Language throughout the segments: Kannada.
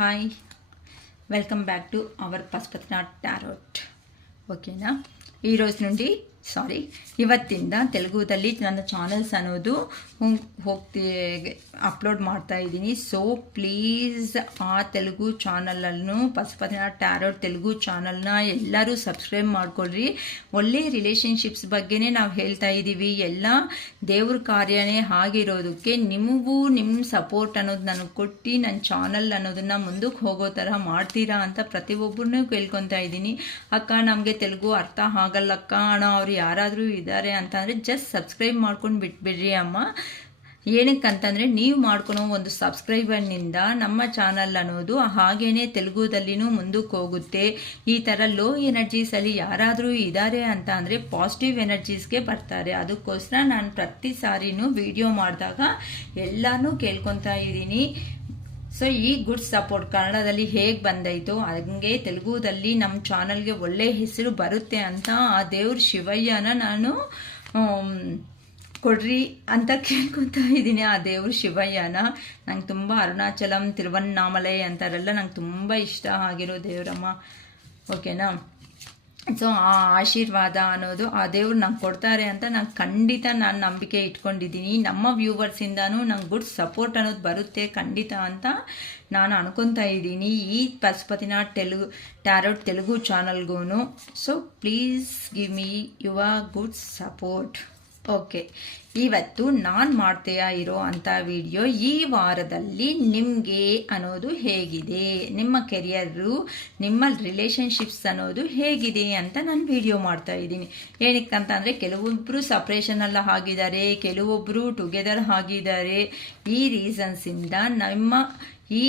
Hi, welcome back to our Pashupatinath tarot. ఓకేనా? ఈరోజు నుండి ಇವತ್ತಿಂದ ತೆಲುಗುದಲ್ಲಿ ನನ್ನ ಚಾನಲ್ಸ್ ಅನ್ನೋದು ಅಪ್ಲೋಡ್ ಮಾಡ್ತಾ ಇದ್ದೀನಿ. ಸೊ ಪ್ಲೀಸ್ ಆ ತೆಲುಗು ಚಾನಲನ್ನು ಪಶುಪತಿನಾಥ್ ಟಾರೋಟ್ ತೆಲುಗು ಚಾನಲ್ನ ಎಲ್ಲರೂ ಸಬ್ಸ್ಕ್ರೈಬ್ ಮಾಡ್ಕೊಳ್ರಿ. ಒಳ್ಳೆ ರಿಲೇಷನ್ಶಿಪ್ಸ್ ಬಗ್ಗೆನೇ ನಾವು ಹೇಳ್ತಾ ಇದ್ದೀವಿ. ಎಲ್ಲ ದೇವ್ರ ಕಾರ್ಯನೇ ಆಗಿರೋದಕ್ಕೆ ನಿಮಗೂ ನಿಮ್ಮ ಸಪೋರ್ಟ್ ಅನ್ನೋದು ನನಗೆ ಕೊಟ್ಟು ನನ್ನ ಚಾನಲ್ ಅನ್ನೋದನ್ನು ಮುಂದಕ್ಕೆ ಹೋಗೋ ಥರ ಮಾಡ್ತೀರಾ ಅಂತ ಪ್ರತಿಯೊಬ್ಬರನ್ನೂ ಕೇಳ್ಕೊತಾ ಇದ್ದೀನಿ. ಅಕ್ಕ ನಮಗೆ ತೆಲುಗು ಅರ್ಥ ಆಗಲ್ಲಕ್ಕ ಅಣ್ಣ, ಅವ್ರು ಯಾರಾದರೂ ಇದ್ದಾರೆ ಅಂತಂದರೆ ಜಸ್ಟ್ ಸಬ್ಸ್ಕ್ರೈಬ್ ಮಾಡ್ಕೊಂಡು ಬಿಟ್ಬಿಡ್ರಿ ಅಮ್ಮ. ಏನಕ್ಕಂತಂದರೆ ನೀವು ಮಾಡ್ಕೊಳೋ ಒಂದು ಸಬ್ಸ್ಕ್ರೈಬರ್ನಿಂದ ನಮ್ಮ ಚಾನಲ್ ಅನ್ನೋದು ಹಾಗೇನೆ ತೆಲುಗುದಲ್ಲಿನೂ ಮುಂದಕ್ಕೆ ಹೋಗುತ್ತೆ. ಈ ಥರ ಲೋ ಎನರ್ಜೀಸಲ್ಲಿ ಯಾರಾದರೂ ಇದ್ದಾರೆ ಅಂತ ಅಂದರೆ ಪಾಸಿಟಿವ್ ಎನರ್ಜೀಸ್ಗೆ ಬರ್ತಾರೆ. ಅದಕ್ಕೋಸ್ಕರ ನಾನು ಪ್ರತಿ ಸಾರಿನೂ ವಿಡಿಯೋ ಮಾಡಿದಾಗ ಎಲ್ಲನೂ ಕೇಳ್ಕೊತಾ ಇದ್ದೀನಿ. ಸೊ ಈ ಗುಡ್ ಸಪೋರ್ಟ್ ಕನ್ನಡದಲ್ಲಿ ಹೇಗೆ ಬಂದೈತೋ ಹಂಗೆ ತೆಲುಗುದಲ್ಲಿ ನಮ್ಮ ಚಾನಲ್ಗೆ ಒಳ್ಳೆ ಹೆಸರು ಬರುತ್ತೆ ಅಂತ ಆ ದೇವ್ರ ಶಿವಯ್ಯನ ನಾನು ಕೊಡ್ರಿ ಅಂತ ಕೇಳ್ಕೊತಾ ಇದ್ದೀನಿ. ಆ ದೇವ್ರ ಶಿವಯ್ಯನ ನಂಗೆ ತುಂಬ ಅರುಣಾಚಲಂ ತಿರುವಣ್ಣಾಮಲೈ ಅಂತಾರೆಲ್ಲ ನಂಗೆ ತುಂಬ ಇಷ್ಟ ಆಗಿರೋ ದೇವ್ರಮ್ಮ. ಓಕೆನಾ? ಸೊ ಆ ಆಶೀರ್ವಾದ ಅನ್ನೋದು ಆ ದೇವ್ರು ನಂಗೆ ಕೊಡ್ತಾರೆ ಅಂತ ಖಂಡಿತ ನಾನು ನಂಬಿಕೆ ಇಟ್ಕೊಂಡಿದ್ದೀನಿ. ನಮ್ಮ ವ್ಯೂವರ್ಸಿಂದನೂ ನಂಗೆ ಗುಡ್ ಸಪೋರ್ಟ್ ಅನ್ನೋದು ಬರುತ್ತೆ ಖಂಡಿತ ಅಂತ ನಾನು ಅನ್ಕೊತಾ ಇದ್ದೀನಿ ಈ ಪಶುಪತಿನಾಥ್ ಟಾರೋಟ್ ತೆಲುಗು ಚಾನಲ್ಗೂ. So please give me your good support. Okay, ಇವತ್ತು ನಾನು ಮಾಡ್ತಾ ಇರೋ ಅಂಥ ವಿಡಿಯೋ ಈ ವಾರದಲ್ಲಿ ನಿಮಗೆ ಅನ್ನೋದು ಹೇಗಿದೆ, ನಿಮ್ಮ ಕೆರಿಯರು, ನಿಮ್ಮ ರಿಲೇಷನ್ಶಿಪ್ಸ್ ಅನ್ನೋದು ಹೇಗಿದೆ ಅಂತ ನಾನು ವಿಡಿಯೋ ಮಾಡ್ತಾ ಇದ್ದೀನಿ. ಏನಕ್ಕಂತಂದರೆ ಕೆಲವೊಬ್ಬರು ಸಪ್ರೇಷನೆಲ್ಲ ಆಗಿದ್ದಾರೆ, ಕೆಲವೊಬ್ಬರು ಟುಗೆದರ್ ಆಗಿದ್ದಾರೆ. ಈ ರೀಸನ್ಸಿಂದ ನಮ್ಮ ಈ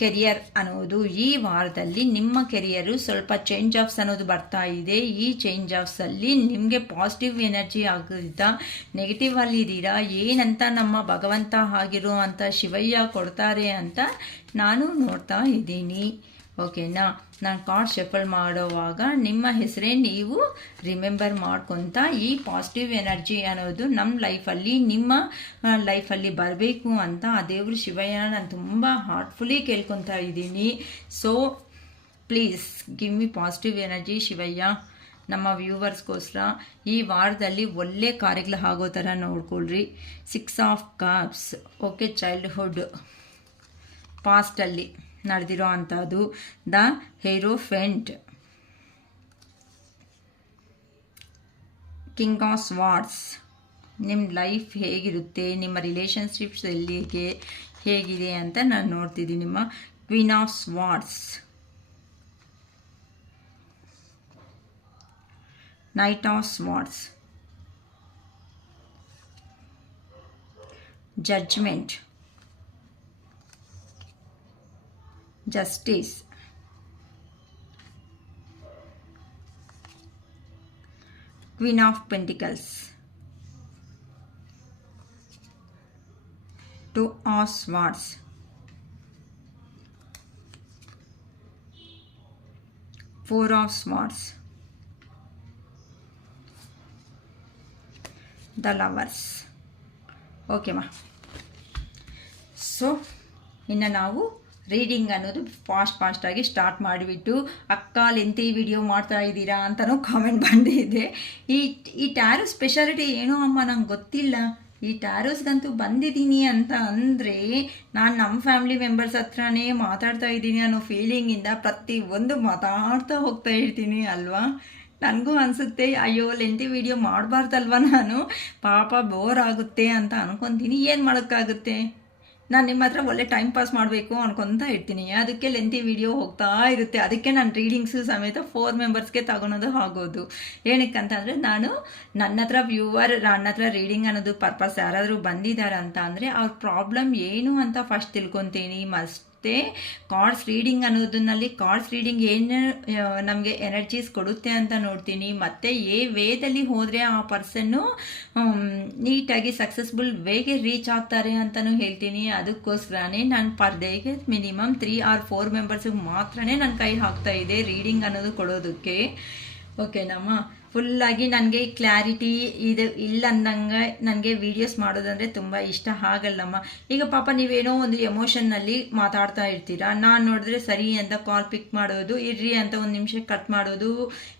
ಕೆರಿಯರ್ ಅನ್ನೋದು ಈ ವಾರದಲ್ಲಿ ನಿಮ್ಮ ಕೆರಿಯರು ಸ್ವಲ್ಪ ಚೇಂಜ್ ಆಫ್ಸ್ ಅನ್ನೋದು ಬರ್ತಾ ಇದೆ. ಈ ಚೇಂಜ್ ಆಫ್ಸಲ್ಲಿ ನಿಮಗೆ ಪಾಸಿಟಿವ್ ಎನರ್ಜಿ ಆಗೋದಿದ್ದ ನೆಗೆಟಿವ್ ಅಲ್ಲಿದ್ದೀರಾ ಏನಂತ ನಮ್ಮ ಭಗವಂತ ಆಗಿರೋ ಅಂತ ಶಿವಯ್ಯ ಕೊಡ್ತಾರೆ ಅಂತ ನಾನು ನೋಡ್ತಾ ಇದ್ದೀನಿ. ಓಕೆನಾ? ನಾನು ಕಾರ್ಡ್ ಶಫಲ್ ಮಾಡೋವಾಗ ನಿಮ್ಮ ಹೆಸರೇ ನೀವು ರಿಮೆಂಬರ್ ಮಾಡ್ಕೊತ ಈ ಪಾಸಿಟಿವ್ ಎನರ್ಜಿ ಅನ್ನೋದು ನಮ್ಮ ಲೈಫಲ್ಲಿ ನಿಮ್ಮ ಲೈಫಲ್ಲಿ ಬರಬೇಕು ಅಂತ ಆ ದೇವ್ರ ಶಿವಯ್ಯನ ನಾನು ತುಂಬ ಹಾರ್ಟ್ಫುಲಿ ಕೇಳ್ಕೊತಾ ಇದ್ದೀನಿ. So please give me positive energy Shivayya. ನಮ್ಮ ವ್ಯೂವರ್ಸ್ಗೋಸ್ಕರ ಈ ವಾರದಲ್ಲಿ ಒಳ್ಳೆ ಕಾರ್ಯಗಳು ಆಗೋ ಥರ ನೋಡ್ಕೊಳ್ರಿ. 6 ಆಫ್ ಕಪ್ಸ್. ಓಕೆ, ಚೈಲ್ಡ್ಹುಡ್ ಪಾಸ್ಟಲ್ಲಿ ನಡೆದಿರೋ ಅಂಥದ್ದು. The hierophant, king of swords. ನಿಮ್ಮ ಲೈಫ್ ಹೇಗಿರುತ್ತೆ, ನಿಮ್ಮ ರಿಲೇಷನ್ಶಿಪ್ಸ್ ಹೇಗಿದೆ ಅಂತ ನಾನು ನೋಡ್ತಿದ್ದೀನಿ. ನಿಮ್ಮ queen of swords, knight of swords, judgement, justice, queen of pentacles, 2 of swords, 4 of swords, the lovers. Okay ಮಾ. ಸೊ ಇನ್ನು ನಾವು ರೀಡಿಂಗ್ ಅನ್ನೋದು ಫಾಸ್ಟಾಗಿ ಸ್ಟಾರ್ಟ್ ಮಾಡಿಬಿಟ್ಟು ಅಕ್ಕ ಲೆಂತಿ ವಿಡಿಯೋ ಮಾಡ್ತಾ ಇದ್ದೀರಾ ಅಂತಲೂ ಕಾಮೆಂಟ್ ಬಂದಿದೆ. ಈ ಟ್ಯಾರೋ ಸ್ಪೆಷಾಲಿಟಿ ಏನೋ ಅಮ್ಮ ನಂಗೆ ಗೊತ್ತಿಲ್ಲ. ಈ ಟ್ಯಾರೋಸ್ಗಂತೂ ಬಂದಿದ್ದೀನಿ ಅಂತ ಅಂದರೆ ನಾನು ನಮ್ಮ ಫ್ಯಾಮಿಲಿ ಮೆಂಬರ್ಸ್ ಹತ್ರನೇ ಮಾತಾಡ್ತಾ ಇದ್ದೀನಿ ಅನ್ನೋ ಫೀಲಿಂಗಿಂದ ಪ್ರತಿಯೊಂದು ಮಾತಾಡ್ತಾ ಹೋಗ್ತಾ ಇರ್ತೀನಿ ಅಲ್ವಾ. ನನಗೂ ಅನಿಸುತ್ತೆ ಅಯ್ಯೋ ಲೆಂತಿ ವಿಡಿಯೋ ಮಾಡಬಾರ್ದಲ್ವ, ನಾನು ಪಾಪ ಬೋರ್ ಆಗುತ್ತೆ ಅಂತ ಅನ್ಕೊತೀನಿ. ಏನು ಮಾಡೋಕ್ಕಾಗುತ್ತೆ, ನಾನು ನಿಮ್ಮ ಹತ್ರ ಒಳ್ಳೆ ಟೈಮ್ ಪಾಸ್ ಮಾಡಬೇಕು ಅನ್ಕೊತಾ ಇರ್ತೀನಿ. ಅದಕ್ಕೆ ಲೆಂತಿ ವಿಡಿಯೋ ಹೋಗ್ತಾ ಇರುತ್ತೆ. ಅದಕ್ಕೆ ನಾನು ರೀಡಿಂಗ್ಸು ಸಮೇತ 4 ಮೆಂಬರ್ಸ್ಗೆ ತಗೊಳೋದು ಆಗೋದು. ಏನಕ್ಕಂತಂದರೆ ನನ್ನ ಹತ್ರ ರೀಡಿಂಗ್ ಅನ್ನೋದು ಪರ್ಪಸ್ ಯಾರಾದರೂ ಬಂದಿದ್ದಾರೆ ಅಂತ ಅಂದರೆ ಅವ್ರ ಪ್ರಾಬ್ಲಮ್ ಏನು ಅಂತ ಫಸ್ಟ್ ತಿಳ್ಕೊತೀನಿ. ಮತ್ತು ಕಾರ್ಡ್ಸ್ ರೀಡಿಂಗ್ ಅನ್ನೋದನ್ನಲ್ಲಿ ಕಾರ್ಡ್ಸ್ ರೀಡಿಂಗ್ ಏನು ನಮಗೆ ಎನರ್ಜೀಸ್ ಕೊಡುತ್ತೆ ಅಂತ ನೋಡ್ತೀನಿ. ಮತ್ತು ವೇದಲ್ಲಿ ಹೋದರೆ ಆ ಪರ್ಸನ್ನು ನೀಟಾಗಿ ಸಕ್ಸಸ್ಫುಲ್ ವೇಗೆ ರೀಚ್ ಆಗ್ತಾರೆ ಅಂತಲೂ ಹೇಳ್ತೀನಿ. ಅದಕ್ಕೋಸ್ಕರನೇ ನಾನು ಪರ್ ಡೇಗೆ ಮಿನಿಮಮ್ 3 or 4 ಮೆಂಬರ್ಸಿಗೆ ಮಾತ್ರನೇ ನನ್ನ ಕೈ ಹಾಕ್ತಾ ಇದೆ ರೀಡಿಂಗ್ ಅನ್ನೋದು ಕೊಡೋದಕ್ಕೆ. ಓಕೆನಮ್ಮ? ಫುಲ್ಲಾಗಿ ನನಗೆ ಕ್ಲಾರಿಟಿ ಇದು ಇಲ್ಲ ಅಂದಂಗೆ ನನಗೆ ವೀಡಿಯೋಸ್ ಮಾಡೋದಂದರೆ ತುಂಬ ಇಷ್ಟ ಆಗಲ್ಲಮ್ಮ. ಈಗ ಪಾಪ ನೀವೇನೋ ಒಂದು ಎಮೋಷನ್ನಲ್ಲಿ ಮಾತಾಡ್ತಾ ಇರ್ತೀರಾ, ನಾನು ನೋಡಿದ್ರೆ ಸರಿ ಅಂತ ಕಾಲ್ ಪಿಕ್ ಮಾಡೋದು, ಇರ್ರಿ ಅಂತ ಒಂದು ನಿಮಿಷ ಕಟ್ ಮಾಡೋದು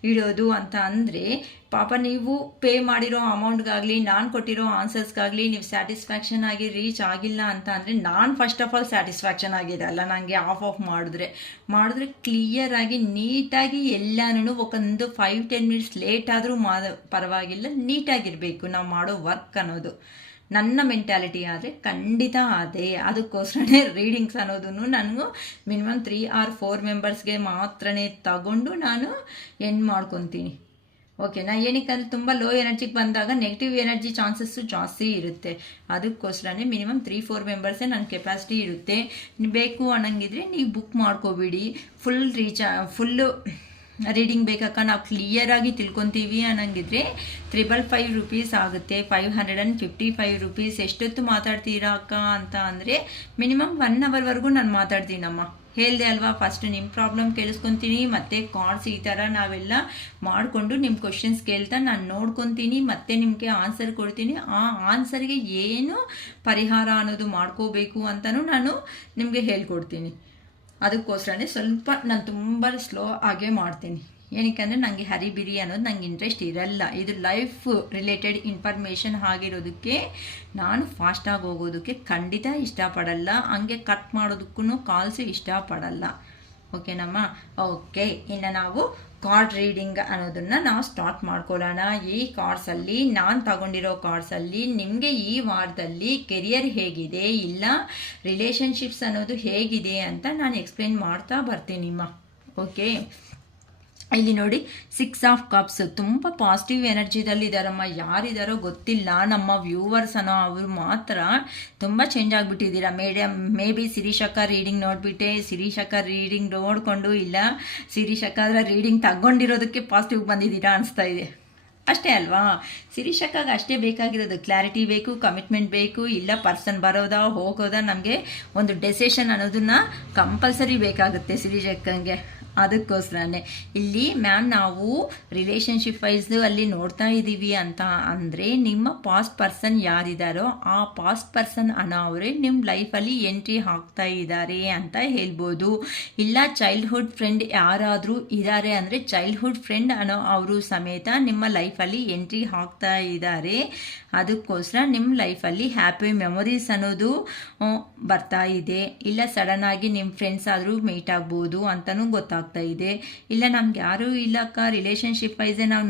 ಇಡೋದು ಅಂತ ಅಂದರೆ ಪಾಪ ನೀವು ಪೇ ಮಾಡಿರೋ ಅಮೌಂಟ್ಗಾಗಲಿ ನಾನು ಕೊಟ್ಟಿರೋ ಆನ್ಸರ್ಸ್ಗಾಗಲಿ ನೀವು ಸ್ಯಾಟಿಸ್ಫ್ಯಾಕ್ಷನ್ ಆಗಿ ರೀಚ್ ಆಗಿಲ್ಲ ಅಂತ ಅಂದರೆ ನಾನು ಫಸ್ಟ್ ಆಫ್ ಆಲ್ ಸ್ಯಾಟಿಸ್ಫ್ಯಾಕ್ಷನ್ ಆಗಿದೆ ಅಲ್ಲ, ನನಗೆ ಆಫ್ ಮಾಡಿದ್ರೆ ಕ್ಲಿಯರಾಗಿ ನೀಟಾಗಿ ಎಲ್ಲನೂ ಒಂದು 5-10 ಮಿನಿಟ್ಸ್ ಲೇಟ್ ಆದರೂ ಪರವಾಗಿಲ್ಲ, ನೀಟಾಗಿರಬೇಕು ನಾವು ಮಾಡೋ ವರ್ಕ್ ಅನ್ನೋದು ನನ್ನ ಮೆಂಟ್ಯಾಲಿಟಿ. ಆದರೆ ಖಂಡಿತ ಅದೇ ಅದಕ್ಕೋಸ್ಕರನೇ ರೀಡಿಂಗ್ಸ್ ಅನ್ನೋದನ್ನು ನನಗೂ ಮಿನಿಮಮ್ 3 or 4 ಮೆಂಬರ್ಸ್ಗೆ ಮಾತ್ರನೇ ತಗೊಂಡು ನಾನು ಎಂಡ್ ಮಾಡ್ಕೊತೀನಿ. ಓಕೆನಾ? ಏನಕ್ಕಂದರೆ ತುಂಬ ಲೋ ಎನರ್ಜಿಗೆ ಬಂದಾಗ ನೆಗೆಟಿವ್ ಎನರ್ಜಿ ಚಾನ್ಸಸ್ಸು ಜಾಸ್ತಿ ಇರುತ್ತೆ. ಅದಕ್ಕೋಸ್ಕರನೇ ಮಿನಿಮಮ್ 3-4 ಮೆಂಬರ್ಸೇ ನನ್ನ ಕೆಪಾಸಿಟಿ ಇರುತ್ತೆ. ಬೇಕು ಅನ್ನಂಗಿದ್ರೆ ನೀವು ಬುಕ್ ಮಾಡ್ಕೋಬಿಡಿ. ಫುಲ್ಲು ರೀಡಿಂಗ್ ಬೇಕಕ್ಕ, ನಾವು ಕ್ಲಿಯರಾಗಿ ತಿಳ್ಕೊತೀವಿ ಅನ್ನಂಗಿದ್ರೆ 555 ರೂಪೀಸ್ ಆಗುತ್ತೆ. 555 ರೂಪೀಸ್. ಎಷ್ಟೊತ್ತು ಮಾತಾಡ್ತೀರಾ ಅಕ್ಕ ಅಂತ ಅಂದರೆ ಮಿನಿಮಮ್ 1 ಅವರ್ವರೆಗೂ ನಾನು ಮಾತಾಡ್ತೀನಮ್ಮ. ಹೇಳಿದೆ ಅಲ್ವಾ, ಫಸ್ಟ್ ನಿಮ್ಮ ಪ್ರಾಬ್ಲಮ್ ಕೇಳಿಸ್ಕೊತೀನಿ, ಮತ್ತು ಕಾರ್ಡ್ಸ್ ಈ ಥರ ನಾವೆಲ್ಲ ಮಾಡಿಕೊಂಡು ನಿಮ್ಮ ಕ್ವಶನ್ಸ್ ಕೇಳ್ತಾ ನಾನು ನೋಡ್ಕೊತೀನಿ, ಮತ್ತು ನಿಮಗೆ ಆನ್ಸರ್ ಕೊಡ್ತೀನಿ. ಆ ಆನ್ಸರ್ಗೆ ಏನು ಪರಿಹಾರ ಅನ್ನೋದು ಮಾಡ್ಕೋಬೇಕು ಅಂತಲೂ ನಾನು ನಿಮಗೆ ಹೇಳ್ಕೊಡ್ತೀನಿ. ಅದಕ್ಕೋಸ್ಕರನೇ ಸ್ವಲ್ಪ ನಾನು ತುಂಬ ಸ್ಲೋ ಆಗೇ ಮಾಡ್ತೀನಿ. ಏನಕ್ಕೆ ಅಂದರೆ ನನಗೆ ಹರಿಬಿರಿ ಅನ್ನೋದು ನಂಗೆ ಇಂಟ್ರೆಸ್ಟ್ ಇರಲ್ಲ. ಇದು ಲೈಫ್ ರಿಲೇಟೆಡ್ ಇನ್ಫಾರ್ಮೇಷನ್ ಆಗಿರೋದಕ್ಕೆ ನಾನು ಫಾಸ್ಟಾಗಿ ಹೋಗೋದಕ್ಕೆ ಖಂಡಿತ ಇಷ್ಟಪಡಲ್ಲ. ಹಂಗೆ ಕಟ್ ಮಾಡೋದಕ್ಕೂ ಕಾಲ್ಸು ಇಷ್ಟಪಡಲ್ಲ. ಓಕೆನಮ್ಮ? ಓಕೆ, ಇನ್ನು ನಾವು ಕಾರ್ಡ್ ರೀಡಿಂಗ್ ಅನ್ನೋದನ್ನು ನಾವು ಸ್ಟಾರ್ಟ್ ಮಾಡ್ಕೊಳ್ಳೋಣ. ಈ ಕಾರ್ಡ್ಸಲ್ಲಿ ನಾನು ತಗೊಂಡಿರೋ ಕಾರ್ಡ್ಸಲ್ಲಿ ನಿಮಗೆ ಈ ವಾರದಲ್ಲಿ ಕೆರಿಯರ್ ಹೇಗಿದೆ, ಇಲ್ಲ ರಿಲೇಷನ್ಶಿಪ್ಸ್ ಅನ್ನೋದು ಹೇಗಿದೆ ಅಂತ ನಾನು ಎಕ್ಸ್ಪ್ಲೇನ್ ಮಾಡ್ತಾ ಬರ್ತೀನಿಮ್ಮ. ಓಕೆ, ಇಲ್ಲಿ ನೋಡಿ 6 ಆಫ್ ಕಪ್ಸ್ ತುಂಬ ಪಾಸಿಟಿವ್ ಎನರ್ಜಿದಲ್ಲಿದ್ದಾರಮ್ಮ. ಯಾರಿದ್ದಾರೋ ಗೊತ್ತಿಲ್ಲ, ನಮ್ಮ ವ್ಯೂವರ್ಸ್ ಅನ್ನೋ ಅವರು ಮಾತ್ರ ತುಂಬ ಚೇಂಜ್ ಆಗಿಬಿಟ್ಟಿದ್ದೀರಾ. ಮೇ ಬಿ ಶಿರೀಷಕ್ಕ ರೀಡಿಂಗ್ ನೋಡಿಬಿಟ್ಟೆ, ಶಿರೀಷಕ್ಕ ರೀಡಿಂಗ್ ನೋಡಿಕೊಂಡು ಇಲ್ಲ ಶಿರೀಷಕ್ಕ ರೀಡಿಂಗ್ ತಗೊಂಡಿರೋದಕ್ಕೆ ಪಾಸಿಟಿವ್ ಬಂದಿದ್ದೀರಾ ಅನಿಸ್ತಾ ಇದೆ. ಅಷ್ಟೇ ಅಲ್ವಾ? ಶಿರೀಷಕ್ಕಾಗಿ ಅಷ್ಟೇ ಬೇಕಾಗಿರೋದು. ಕ್ಲಾರಿಟಿ ಬೇಕು, ಕಮಿಟ್ಮೆಂಟ್ ಬೇಕು, ಇಲ್ಲ ಪರ್ಸನ್ ಬರೋದಾ ಹೋಗೋದಾ, ನಮಗೆ ಒಂದು ಡೆಸಿಷನ್ ಅನ್ನೋದನ್ನ ಕಂಪಲ್ಸರಿ ಬೇಕಾಗುತ್ತೆ ಶಿರೀಷಕ್ಕಂಗೆ. ಅದಕ್ಕೋಸ್ಕರನೇ ಇಲ್ಲಿ ಮ್ಯಾಮ್ ನಾವು ರಿಲೇಷನ್ಶಿಪ್ ವೈಸ್ ಅಲ್ಲಿ ನೋಡ್ತಾ ಇದ್ದೀವಿ ಅಂತ ಅಂದರೆ ನಿಮ್ಮ ಪಾಸ್ಟ್ ಪರ್ಸನ್ ಯಾರಿದ್ದಾರೋ ಆ ಪಾಸ್ಟ್ ಪರ್ಸನ್ ಅನ್ನೋವರೇ ನಿಮ್ಮ ಲೈಫಲ್ಲಿ ಎಂಟ್ರಿ ಆಗ್ತಾ ಇದ್ದಾರೆ ಅಂತ ಹೇಳ್ಬೋದು. ಇಲ್ಲ ಚೈಲ್ಡ್ಹುಡ್ ಫ್ರೆಂಡ್ ಯಾರಾದರೂ ಇದ್ದಾರೆ ಅಂದರೆ ಚೈಲ್ಡ್ಹುಡ್ ಫ್ರೆಂಡ್ ಅನ್ನೋ ಅವರು ಸಮೇತ ನಿಮ್ಮ ಲೈಫಲ್ಲಿ ಎಂಟ್ರಿ ಆಗ್ತಾ ಇದ್ದಾರೆ. ಅದಕ್ಕೋಸ್ಕರ ನಿಮ್ಮ ಲೈಫಲ್ಲಿ ಹ್ಯಾಪಿ ಮೆಮೊರೀಸ್ ಅನ್ನೋದು ಬರ್ತಾ ಇದೆ. ಇಲ್ಲ ಸಡನ್ನಾಗಿ ನಿಮ್ಮ ಫ್ರೆಂಡ್ಸ್ ಆದರೂ ಮೀಟ್ ಆಗ್ಬೋದು ಅಂತಲೂ ಗೊತ್ತಾಗ್ತಾ ಇದೆ. ಇಲ್ಲ ನಮ್ಗೆ ಯಾರೂ ಇಲ್ಲಕ್ಕ ರಿಲೇಷನ್ಶಿಪ್ ವೈಸೇ ನಾವು